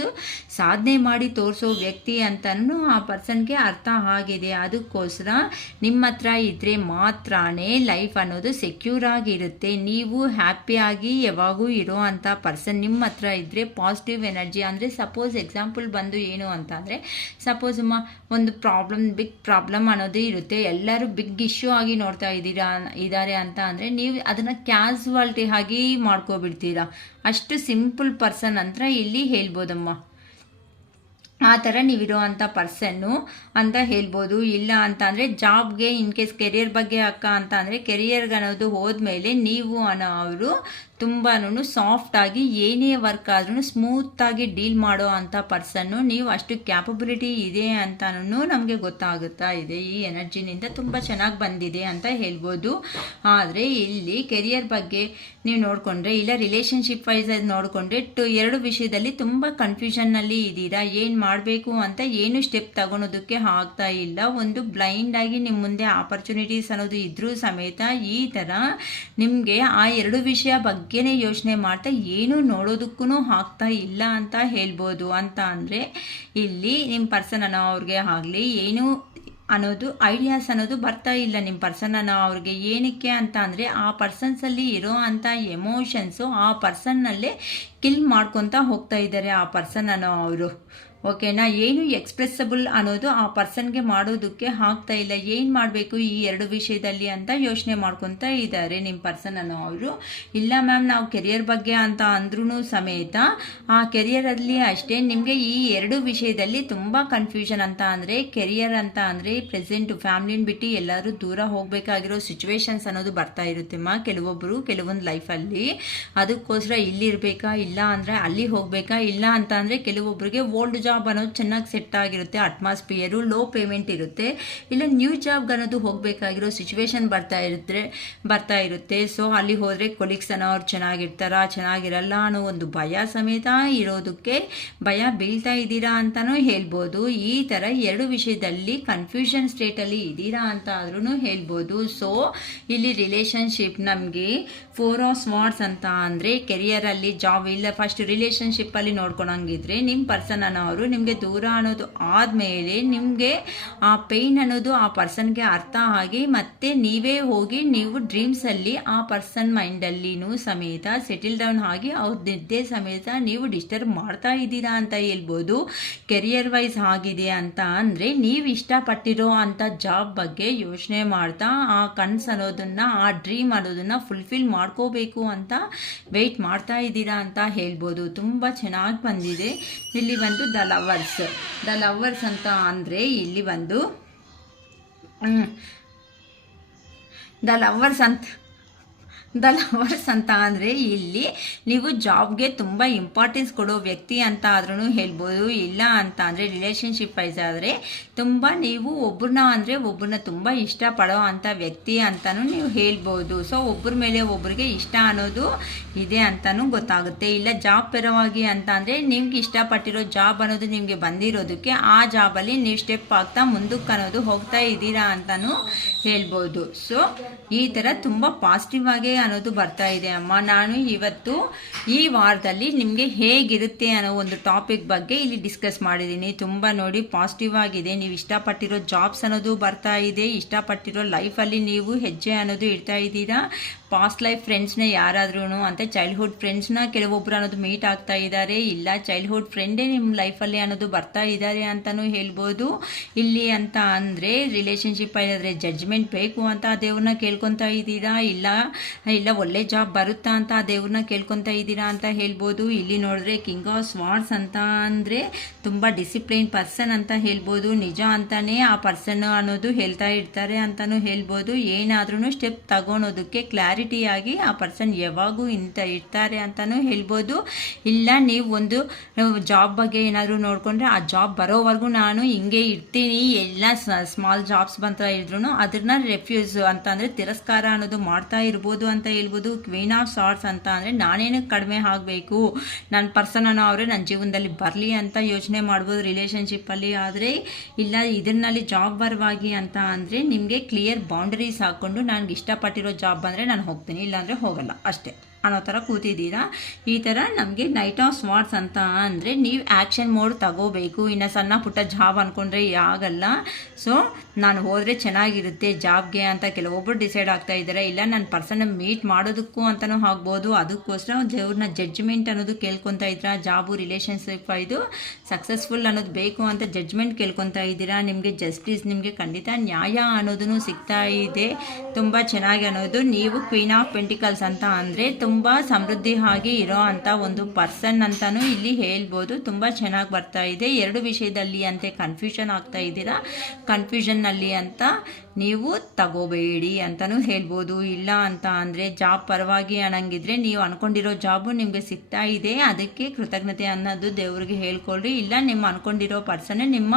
ಸಾಧನೆ ಮಾಡಿ ತೋರಿಸೋ ವ್ಯಕ್ತಿ ಅಂತಲೂ ಆ ಪರ್ಸನ್ಗೆ ಅರ್ಥ ಆಗಿದೆ. ಅದಕ್ಕೋಸ್ಕರ ನಿಮ್ಮ ಹತ್ರ ಇದ್ದರೆ ಮಾತ್ರನೇ ಲೈಫ್ ಅನ್ನೋದು ಸೆಕ್ಯೂರ್ ಆಗಿರುತ್ತೆ. ನೀವು ಹ್ಯಾಪಿಯಾಗಿ ಯಾವಾಗೂ ಇರೋ ಅಂಥ ಪರ್ಸನ್ ನಿಮ್ಮ ಹತ್ರ ಇದ್ದರೆ ಪಾಸಿಟಿವ್ ಎನರ್ಜಿ. ಅಂದರೆ ಸಪೋಸ್ ಎಕ್ಸಾಂಪಲ್ ಬಂದು ಏನು ಅಂತ ಅಂದರೆ, ಸಪೋಸ್ ಒಂದು ಬಿಗ್ ಪ್ರಾಬ್ಲಮ್ ಅನ್ನೋದು ಇರುತ್ತೆ, ಎಲ್ಲರೂ ಬಿಗ್ ಇಶ್ಯೂ ಆಗಿ ನೋಡ್ತಾ ಇದ್ದಾರೆ ಅಂತ ಅಂದರೆ ನೀವು ಅದನ್ನು ಕ್ಯಾಸುವಾಲಿಟಿ ಆಗಿ ಮಾಡ್ಕೊಬಿಡ್ತೀರಾ. ಅಷ್ಟು ಸಿಂಪಲ್ ಪರ್ಸನ್ ಅಂತ ಇಲ್ಲಿ ಹೇಳ್ಬೋದಮ್ಮ. ಆ ಥರ ನೀವಿರೋ ಅಂಥ ಪರ್ಸನ್ನು ಅಂತ ಹೇಳ್ಬೋದು. ಇಲ್ಲ ಅಂತ ಅಂದರೆ ಜಾಬ್ಗೆ ಇನ್ ಕೇಸ್ ಕೆರಿಯರ್ ಬಗ್ಗೆ ಅಂತ ಅಂದರೆ ಕೆರಿಯರ್ಗೆ ಅನ್ನೋದು ಹೋದ್ಮೇಲೆ ನೀವು ಅವರು ತುಂಬಾ ಸಾಫ್ಟಾಗಿ ಏನೇ ವರ್ಕ್ ಆದ್ರೂ ಸ್ಮೂತಾಗಿ ಡೀಲ್ ಮಾಡೋ ಅಂಥ ಪರ್ಸನ್ನು. ನೀವು ಅಷ್ಟು ಕ್ಯಾಪಬಿಲಿಟಿ ಇದೆ ಅಂತನೂ ನಮಗೆ ಗೊತ್ತಾಗುತ್ತಾ ಇದೆ. ಈ ಎನರ್ಜಿನಿಂದ ತುಂಬ ಚೆನ್ನಾಗಿ ಬಂದಿದೆ ಅಂತ ಹೇಳ್ಬೋದು. ಆದರೆ ಇಲ್ಲಿ ಕೆರಿಯರ್ ಬಗ್ಗೆ ನೀವು ನೋಡಿಕೊಂಡ್ರೆ, ಇಲ್ಲ ರಿಲೇಷನ್ಶಿಪ್ ವೈಸ್ ನೋಡಿಕೊಂಡ್ರೆ ಎರಡು ವಿಷಯದಲ್ಲಿ ತುಂಬ ಕನ್ಫ್ಯೂಷನ್ನಲ್ಲಿ ಇದ್ದೀರಾ. ಏನು ಮಾಡಬೇಕು ಅಂತ ಏನು ಸ್ಟೆಪ್ ತಗೊಳೋದಕ್ಕೆ ಆಗ್ತಾ ಇಲ್ಲ. ಒಂದು ಬ್ಲೈಂಡಾಗಿ ನಿಮ್ಮ ಮುಂದೆ ಆಪರ್ಚುನಿಟೀಸ್ ಅನ್ನೋದು ಇದ್ರೂ ಸಮೇತ ಈ ಥರ ನಿಮಗೆ ಆ ಎರಡು ವಿಷಯ ಬಗ್ಗೆನೇ ಯೋಚನೆ ಮಾಡ್ತಾ ಏನೂ ನೋಡೋದಕ್ಕೂ ಆಗ್ತಾ ಇಲ್ಲ ಅಂತ ಹೇಳ್ಬೋದು. ಅಂತ ಅಂದರೆ ಇಲ್ಲಿ ನಿಮ್ಮ ಪರ್ಸನ್ ಅವ್ರಿಗೆ ಆಗಲಿ ಏನು ಅನ್ನೋದು ಐಡಿಯಾಸ್ ಅನ್ನೋದು ಬರ್ತಾ ಇಲ್ಲ ನಿಮ್ಮ ಪರ್ಸನ್ ಅವ್ರಿಗೆ. ಏನಕ್ಕೆ ಅಂತ ಅಂದರೆ ಆ ಪರ್ಸನ್ಸಲ್ಲಿ ಇರೋ ಅಂಥ ಎಮೋಷನ್ಸು ಆ ಪರ್ಸನ್ನಲ್ಲೇ ಕಿಲ್ ಮಾಡ್ಕೊತಾ ಹೋಗ್ತಾ ಇದ್ದಾರೆ ಆ ಪರ್ಸನ್ ಅವರು. ಓಕೆನಾ, ಏನು ಎಕ್ಸ್ಪ್ರೆಸಬಲ್ ಅನ್ನೋದು ಆ ಪರ್ಸನ್ಗೆ ಮಾಡೋದಕ್ಕೆ ಆಗ್ತಾ ಇಲ್ಲ. ಏನು ಮಾಡಬೇಕು ಈ ಎರಡು ವಿಷಯದಲ್ಲಿ ಅಂತ ಯೋಚನೆ ಮಾಡ್ಕೊತಾ ಇದ್ದಾರೆ ನಿಮ್ಮ ಪರ್ಸನ್ ಅವರು. ಇಲ್ಲ ಮ್ಯಾಮ್ ನಾವು ಕೆರಿಯರ್ ಬಗ್ಗೆ ಅಂತ ಅಂದ್ರೂ ಸಮೇತ ಆ ಕೆರಿಯರಲ್ಲಿ ಅಷ್ಟೇ ನಿಮಗೆ ಈ ಎರಡು ವಿಷಯದಲ್ಲಿ ತುಂಬ ಕನ್ಫ್ಯೂಷನ್. ಅಂತ ಅಂದರೆ ಕೆರಿಯರ್ ಅಂತ ಅಂದರೆ ಪ್ರೆಸೆಂಟ್ ಫ್ಯಾಮ್ಲಿನ ಬಿಟ್ಟು ಎಲ್ಲರೂ ದೂರ ಹೋಗಬೇಕಾಗಿರೋ ಸಿಚುವೇಶನ್ಸ್ ಅನ್ನೋದು ಬರ್ತಾ ಇರುತ್ತೆಮ್ಮ ಕೆಲವೊಂದು ಲೈಫಲ್ಲಿ. ಅದಕ್ಕೋಸ್ಕರ ಇಲ್ಲಿರಬೇಕಾ, ಇಲ್ಲ ಅಂದರೆ ಅಲ್ಲಿ ಹೋಗಬೇಕಾ, ಇಲ್ಲ ಅಂತ ಅಂದರೆ ಕೆಲವೊಬ್ಬರಿಗೆ ಓಲ್ಡ್ ಜಾಬ್ ಅನ್ನೋದು ಚೆನ್ನಾಗಿ ಸೆಟ್ ಆಗಿರುತ್ತೆ, ಅಟ್ಮಾಸ್ಫಿಯರು ಲೋ ಪೇಮೆಂಟ್ ಇರುತ್ತೆ. ಇಲ್ಲ ನ್ಯೂ ಜಾಬ್ಗೆ ಅನ್ನೋದು ಹೋಗಬೇಕಾಗಿರೋ ಸಿಚುವೇಶನ್ ಬರ್ತಾ ಇರುತ್ತೆ. ಸೊ ಅಲ್ಲಿ ಹೋದರೆ ಕೊಲೀಗ್ಸ್ ಅನ್ನೋರು ಚೆನ್ನಾಗಿರಲ್ಲ ಅನ್ನೋ ಒಂದು ಭಯ ಸಮೇತ ಇರೋದಕ್ಕೆ ಭಯ ಬೀಳ್ತಾ ಇದ್ದೀರಾ ಅಂತಲೂ ಹೇಳ್ಬೋದು. ಈ ಥರ ಎರಡು ವಿಷಯದಲ್ಲಿ ಕನ್ಫ್ಯೂಷನ್ ಸ್ಟೇಟಲ್ಲಿ ಇದ್ದೀರಾ ಅಂತ ಆದ್ರೂ ಹೇಳ್ಬೋದು. ಸೊ ಇಲ್ಲಿ ರಿಲೇಷನ್ಶಿಪ್ ನಮಗೆ 4 ಆಫ್ ಸ್ವಾರ್ಡ್ಸ್ ಅಂತ ಅಂದರೆ ಕೆರಿಯರಲ್ಲಿ ಜಾಬ್ ಇಲ್ಲ, ಫಸ್ಟ್ ರಿಲೇಷನ್ಶಿಪ್ಪಲ್ಲಿ ನೋಡ್ಕೊಳಂಗಿದ್ರೆ ನಿಮ್ಮ ಪರ್ಸನ್ ಅನ್ನೋರು ನಿಮಗೆ ದೂರ ಅನ್ನೋದು ಆದಮೇಲೆ ನಿಮಗೆ ಆ ಪೇಯ್ನ್ ಅನ್ನೋದು ಆ ಪರ್ಸನ್ಗೆ ಅರ್ಥ ಆಗಿ ಮತ್ತೆ ನೀವೇ ಹೋಗಿ ನೀವು ಡ್ರೀಮ್ಸಲ್ಲಿ ಆ ಪರ್ಸನ್ ಮೈಂಡಲ್ಲಿನೂ ಸಮೇತ ಸೆಟಲ್ ಡೌನ್ ಆಗಿ ಅವ್ರ ನಿದ್ದೆ ಸಮೇತ ನೀವು ಡಿಸ್ಟರ್ಬ್ ಮಾಡ್ತಾ ಇದ್ದೀರಾ ಅಂತ ಹೇಳ್ಬೋದು. ಕೆರಿಯರ್ ವೈಸ್ ಆಗಿದೆ ಅಂತ ಅಂದರೆ ನೀವು ಇಷ್ಟಪಟ್ಟಿರೋ ಅಂಥ ಜಾಬ್ ಬಗ್ಗೆ ಯೋಚನೆ ಮಾಡ್ತಾ ಆ ಕನಸು ಅನ್ನೋದನ್ನು ಆ ಡ್ರೀಮ್ ಅನ್ನೋದನ್ನು ಫುಲ್ಫಿಲ್ ಮಾಡ್ಕೋಬೇಕು ಅಂತ ವೆಯ್ಟ್ ಮಾಡ್ತಾ ಇದ್ದೀರಾ ಅಂತ ಹೇಳ್ಬೋದು. ತುಂಬ ಚೆನ್ನಾಗಿ ಬಂದಿದೆ. ಇಲ್ಲಿ ಬಂದು ದ ಲವರ್ಸ್ ಅಂತ ಅಂದರೆ ಇಲ್ಲಿ ಬಂದು ದ ಲವರ್ಸ್ ಅಂತ ಅಂದರೆ ಇಲ್ಲಿ ನೀವು ಜಾಬ್ಗೆ ತುಂಬ ಇಂಪಾರ್ಟೆನ್ಸ್ ಕೊಡೋ ವ್ಯಕ್ತಿ ಅಂತ ಆದ್ರೂ ಹೇಳ್ಬೋದು. ಇಲ್ಲ ಅಂತ ಅಂದರೆ ರಿಲೇಷನ್ಶಿಪ್ ವೈಸ್ ಆದರೆ ತುಂಬ ನೀವು ಒಬ್ಬರನ್ನ ತುಂಬ ಇಷ್ಟಪಡೋ ಅಂಥ ವ್ಯಕ್ತಿ ಅಂತಲೂ ನೀವು ಹೇಳ್ಬೋದು. ಸೊ ಒಬ್ಬರ ಮೇಲೆ ಒಬ್ಬರಿಗೆ ಇಷ್ಟ ಅನ್ನೋದು ಇದೆ ಅಂತಲೂ ಗೊತ್ತಾಗುತ್ತೆ. ಇಲ್ಲ ಜಾಬ್ ಪರವಾಗಿ ಅಂತ ಅಂದರೆ ನಿಮ್ಗೆ ಇಷ್ಟಪಟ್ಟಿರೋ ಜಾಬ್ ಅನ್ನೋದು ನಿಮಗೆ ಬಂದಿರೋದಕ್ಕೆ ಆ ಜಾಬಲ್ಲಿ ನೀವು ಸ್ಟೆಪ್ ಆಗ್ತಾ ಮುಂದಕ್ಕೆ ಅನ್ನೋದು ಹೋಗ್ತಾ ಇದ್ದೀರಾ ಅಂತಲೂ ಹೇಳ್ಬೋದು. ಸೊ ಈ ಥರ ತುಂಬ ಪಾಸಿಟಿವ್ ಆಗಿ ಅನ್ನೋದು ಬರ್ತಾ ಇದೆ ಅಮ್ಮ. ನಾನು ಇವತ್ತು ಈ ವಾರದಲ್ಲಿ ನಿಮಗೆ ಹೇಗಿರುತ್ತೆ ಅನ್ನೋ ಒಂದು ಟಾಪಿಕ್ ಬಗ್ಗೆ ಇಲ್ಲಿ ಡಿಸ್ಕಸ್ ಮಾಡಿದ್ದೀನಿ. ತುಂಬ ನೋಡಿ ಪಾಸಿಟಿವ್ ಆಗಿದೆ. ನೀವು ಇಷ್ಟಪಟ್ಟಿರೋ ಜಾಬ್ಸ್ ಅನ್ನೋದು ಬರ್ತಾ ಇದೆ, ಇಷ್ಟಪಟ್ಟಿರೋ ಲೈಫಲ್ಲಿ ನೀವು ಹೆಜ್ಜೆ ಅನ್ನೋದು ಇಡ್ತಾ ಇದ್ದೀರಾ. ಪಾಸ್ಟ್ ಲೈಫ್ ಫ್ರೆಂಡ್ಸ್ನ ಯಾರಾದ್ರೂ ಅಂತ ಚೈಲ್ಡ್ಹುಡ್ ಫ್ರೆಂಡ್ಸ್ನ ಕೆಲವೊಬ್ಬರು ಅನ್ನೋದು ಮೀಟ್ ಆಗ್ತಾ ಇದ್ದಾರೆ. ಇಲ್ಲ ಚೈಲ್ಡ್ಹುಡ್ ಫ್ರೆಂಡೇ ನಿಮ್ಮ ಲೈಫಲ್ಲಿ ಅನ್ನೋದು ಬರ್ತಾ ಇದ್ದಾರೆ ಅಂತಲೂ ಹೇಳ್ಬೋದು. ಇಲ್ಲಿ ಅಂತ ಅಂದರೆ ರಿಲೇಷನ್ಶಿಪ್ ಆದರೆ ಜಡ್ಜ್ಮೆಂಟ್ ಬೇಕು ಅಂತ ದೇವ್ರನ್ನ ಕೇಳ್ಕೊತಾ ಇದ್ದೀರಾ. ಇಲ್ಲ ಇಲ್ಲ ಒಳ್ಳೆ ಜಾಬ್ ಬರುತ್ತಾ ಅಂತ ಆ ದೇವ್ರನ್ನ ಕೇಳ್ಕೊತಾ ಇದ್ದೀರಾ ಅಂತ ಹೇಳ್ಬೋದು. ಇಲ್ಲಿ ನೋಡಿದ್ರೆ ಕಿಂಗ್ ಆಫ್ ಸ್ವಾರ್ಡ್ಸ್ ಅಂತ ಅಂದರೆ ತುಂಬ ಡಿಸಿಪ್ಲೈನ್ ಪರ್ಸನ್ ಅಂತ ಹೇಳ್ಬೋದು. ನಿಜ ಅಂತಾನೆ ಆ ಪರ್ಸನ್ ಅನ್ನೋದು ಹೇಳ್ತಾ ಇರ್ತಾರೆ ಅಂತಲೂ ಹೇಳ್ಬೋದು. ಏನಾದ್ರೂ ಸ್ಟೆಪ್ ತಗೊಳೋದಕ್ಕೆ ಕ್ಲಾರಿಟಿಯಾಗಿ ಆ ಪರ್ಸನ್ ಯಾವಾಗೂ ಇಂತ ಇರ್ತಾರೆ ಅಂತಲೂ ಹೇಳ್ಬೋದು. ಇಲ್ಲ ನೀವು ಒಂದು ಜಾಬ್ ಬಗ್ಗೆ ಏನಾದರೂ ನೋಡಿಕೊಂಡ್ರೆ ಆ ಜಾಬ್ ಬರೋವರೆಗೂ ನಾನು ಹಿಂಗೆ ಇರ್ತೀನಿ, ಎಲ್ಲ ಸ್ಮಾಲ್ ಜಾಬ್ಸ್ ಬಂತ ಇದ್ರೂ ಅದನ್ನ ರೆಫ್ಯೂಸ್ ಅಂತ ಅಂದರೆ ತಿರಸ್ಕಾರ ಅನ್ನೋದು ಮಾಡ್ತಾ ಇರ್ಬೋದು ಅಂತ ಹೇಳ್ಬೋದು. ಕ್ವೀನ್ ಆಫ್ ಸಾರ್ಟ್ಸ್ ಅಂತ ಅಂದರೆ ನಾನೇನಕ್ಕೆ ಕಡಿಮೆ ಆಗಬೇಕು, ನನ್ನ ಪರ್ಸನ್ ಅನ್ನೋ ಅವರೇ ನನ್ನ ಜೀವನದಲ್ಲಿ ಬರಲಿ ಅಂತ ಯೋಚನೆ ಮಾಡ್ಬೋದು ರಿಲೇಷನ್ಶಿಪ್ಪಲ್ಲಿ. ಆದರೆ ಇಲ್ಲ ಇದರಲ್ಲಿ ಜಾಬ್ ಬರವಾಗಿ ಅಂತ ಅಂದರೆ ನಿಮಗೆ ಕ್ಲಿಯರ್ ಬೌಂಡರೀಸ್ ಹಾಕ್ಕೊಂಡು ನನಗೆ ಇಷ್ಟಪಟ್ಟಿರೋ ಜಾಬ್ ಬಂದರೆ ನಾನು ಹೋಗ್ತೀನಿ, ಇಲ್ಲಾಂದರೆ ಹೋಗಲ್ಲ ಅಷ್ಟೇ ಅನ್ನೋ ಥರ ಕೂತಿದ್ದೀರಾ. ಈ ಥರ ನಮಗೆ ನೈಟ್ ಆಫ್ ಸ್ವಾರ್ಡ್ಸ್ ಅಂತ ಅಂದರೆ ನೀವು ಆ್ಯಕ್ಷನ್ ಮೋಡ್ ತಗೋಬೇಕು. ಇನ್ನು ಸಣ್ಣ ಪುಟ್ಟ ಜಾಬ್ ಅಂದ್ಕೊಂಡ್ರೆ ಆಗಲ್ಲ. ಸೊ ನಾನು ಹೋದರೆ ಚೆನ್ನಾಗಿರುತ್ತೆ ಜಾಬ್ಗೆ ಅಂತ ಕೆಲವೊಬ್ಬರು ಡಿಸೈಡ್ ಆಗ್ತಾ ಇದ್ದಾರೆ. ಇಲ್ಲ ನನ್ನ ಪರ್ಸನ್ ಮೀಟ್ ಮಾಡೋದಕ್ಕೂ ಅಂತಲೂ ಆಗ್ಬೋದು. ಅದಕ್ಕೋಸ್ಕರ ದೇವ್ರನ್ನ ಜಡ್ಜ್ಮೆಂಟ್ ಅನ್ನೋದು ಕೇಳ್ಕೊತಾ ಇದ್ದೀರಾ. ಜಾಬು ರಿಲೇಷನ್ಶಿಪ್ ಇದು ಸಕ್ಸಸ್ಫುಲ್ ಅನ್ನೋದು ಬೇಕು ಅಂತ ಜಡ್ಜ್ಮೆಂಟ್ ಕೇಳ್ಕೊತಾ ಇದ್ದೀರಾ. ನಿಮಗೆ ಜಸ್ಟಿಸ್, ನಿಮಗೆ ಖಂಡಿತ ನ್ಯಾಯ ಅನ್ನೋದನ್ನು ಸಿಗ್ತಾ ಇದೆ. ತುಂಬ ಚೆನ್ನಾಗಿ ಅನ್ನೋದು ನೀವು ಕ್ವೀನ್ ಆಫ್ ಪೆಂಟಿಕಲ್ಸ್ ಅಂತ ಅಂದರೆ ತುಂಬ ಸಮೃದ್ಧಿ ಆಗಿ ಇರೋ ಅಂಥ ಒಂದು ಪರ್ಸನ್ ಅಂತಲೂ ಇಲ್ಲಿ ಹೇಳ್ಬೋದು. ತುಂಬ ಚೆನ್ನಾಗಿ ಬರ್ತಾ ಇದೆ. ಎರಡು ವಿಷಯದಲ್ಲಿ ಅಂತೆ ಕನ್ಫ್ಯೂಷನ್ ಆಗ್ತಾ ಇದ್ದೀರಾ. ಕನ್ಫ್ಯೂಷನ್ನಲ್ಲಿ ಅಂತ ನೀವು ತಗೋಬೇಡಿ ಅಂತಲೂ ಹೇಳ್ಬೋದು. ಇಲ್ಲ ಅಂತ ಅಂದರೆ ಜಾಬ್ ಪರವಾಗಿ ಅನ್ನಂಗಿದ್ರೆ ನೀವು ಅಂದ್ಕೊಂಡಿರೋ ಜಾಬು ನಿಮಗೆ ಸಿಗ್ತಾ ಇದೆ, ಅದಕ್ಕೆ ಕೃತಜ್ಞತೆ ಅನ್ನೋದು ದೇವ್ರಿಗೆ ಹೇಳ್ಕೊಳ್ರಿ. ಇಲ್ಲ ನಿಮ್ಮ ಅಂದ್ಕೊಂಡಿರೋ ಪರ್ಸನ್ ನಿಮ್ಮ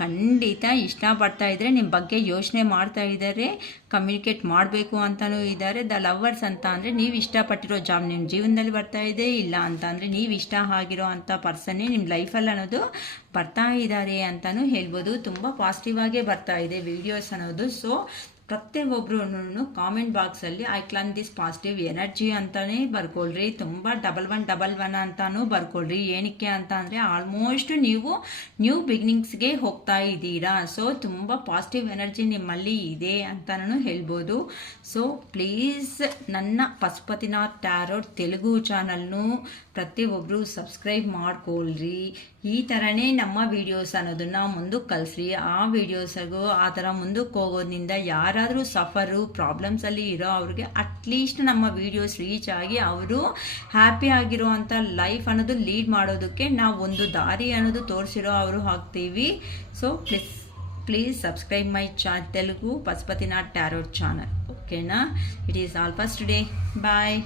ಖಂಡಿತ ಇಷ್ಟಪಡ್ತಾ ಇದ್ದರೆ, ನಿಮ್ಮ ಬಗ್ಗೆ ಯೋಚನೆ ಮಾಡ್ತಾ ಇದ್ದಾರೆ, ಕಮ್ಯುನಿಕೇಟ್ ಮಾಡಬೇಕು ಅಂತಲೂ ಇದ್ದಾರೆ. ದ ಲವರ್ಸ್ ಅಂತ ಅಂದರೆ ನೀವು ಇಷ್ಟಪಟ್ಟಿರೋ ಜಾಬ್ ನಿಮ್ಮ ಜೀವನದಲ್ಲಿ ಬರ್ತಾ ಇದೆ. ಇಲ್ಲ ಅಂತ ಅಂದರೆ ನೀವು ಇಷ್ಟ ಆಗಿರೋ ಅಂಥ ಪರ್ಸನ್ನೇ ನಿಮ್ಮ ಲೈಫಲ್ಲಿ ಅನ್ನೋದು ಬರ್ತಾ ಇದ್ದಾರೆ ಅಂತಲೂ ಹೇಳ್ಬೋದು. ತುಂಬ ಪಾಸಿಟಿವ್ ಆಗೇ ಬರ್ತಾ ಇದೆ ವಿಡಿಯೋಸ್ ಅನ್ನೋದು. ಸೊ ಪ್ರತಿಯೊಬ್ಬರೂ ಕಾಮೆಂಟ್ ಬಾಕ್ಸಲ್ಲಿ I clan this positive energy ಅಂತಲೇ ಬರ್ಕೊಳ್ರಿ. ತುಂಬ 1111 ಅಂತಾನೂ ಬರ್ಕೊಳ್ರಿ. ಏನಕ್ಕೆ ಅಂತ ಅಂದರೆ ಆಲ್ಮೋಸ್ಟ್ ನೀವು ನ್ಯೂ ಬಿಗಿನಿಂಗ್ಸ್ಗೆ ಹೋಗ್ತಾ ಇದ್ದೀರಾ. ಸೊ ತುಂಬ ಪಾಸಿಟಿವ್ ಎನರ್ಜಿ ನಿಮ್ಮಲ್ಲಿ ಇದೆ ಅಂತಲೂ ಹೇಳ್ಬೋದು. ಸೊ ಪ್ಲೀಸ್ ನನ್ನ ಪಶುಪತಿನಾಥ್ ಟ್ಯಾರೋಟ್ ತೆಲುಗು ಚಾನಲ್ನು ಪ್ರತಿಯೊಬ್ಬರು ಸಬ್ಸ್ಕ್ರೈಬ್ ಮಾಡ್ಕೊಳ್ರಿ. ಈ ಥರನೇ ನಮ್ಮ ವೀಡಿಯೋಸ್ ಅನ್ನೋದನ್ನು ಮುಂದಕ್ಕೆ ಕಲಿಸ್ರಿ. ಆ ವೀಡಿಯೋಸ್ಗೂ ಆ ಥರ ಮುಂದಕ್ಕೆ ಹೋಗೋದ್ರಿಂದ ಯಾರಾದರೂ ಸಫರು ಪ್ರಾಬ್ಲಮ್ಸಲ್ಲಿ ಇರೋ ಅವ್ರಿಗೆ ಅಟ್ಲೀಸ್ಟ್ ನಮ್ಮ ವೀಡಿಯೋಸ್ ರೀಚ್ ಆಗಿ ಅವರು ಹ್ಯಾಪಿ ಆಗಿರೋ ಅಂಥ ಲೈಫ್ ಅನ್ನೋದು ಲೀಡ್ ಮಾಡೋದಕ್ಕೆ ನಾವು ಒಂದು ದಾರಿ ಅನ್ನೋದು ತೋರಿಸಿರೋ ಅವರು ಹಾಕ್ತೀವಿ. So please subscribe my Telugu Pashupatinath tarot channel. ಓಕೆನಾ? It is all for today. Bye.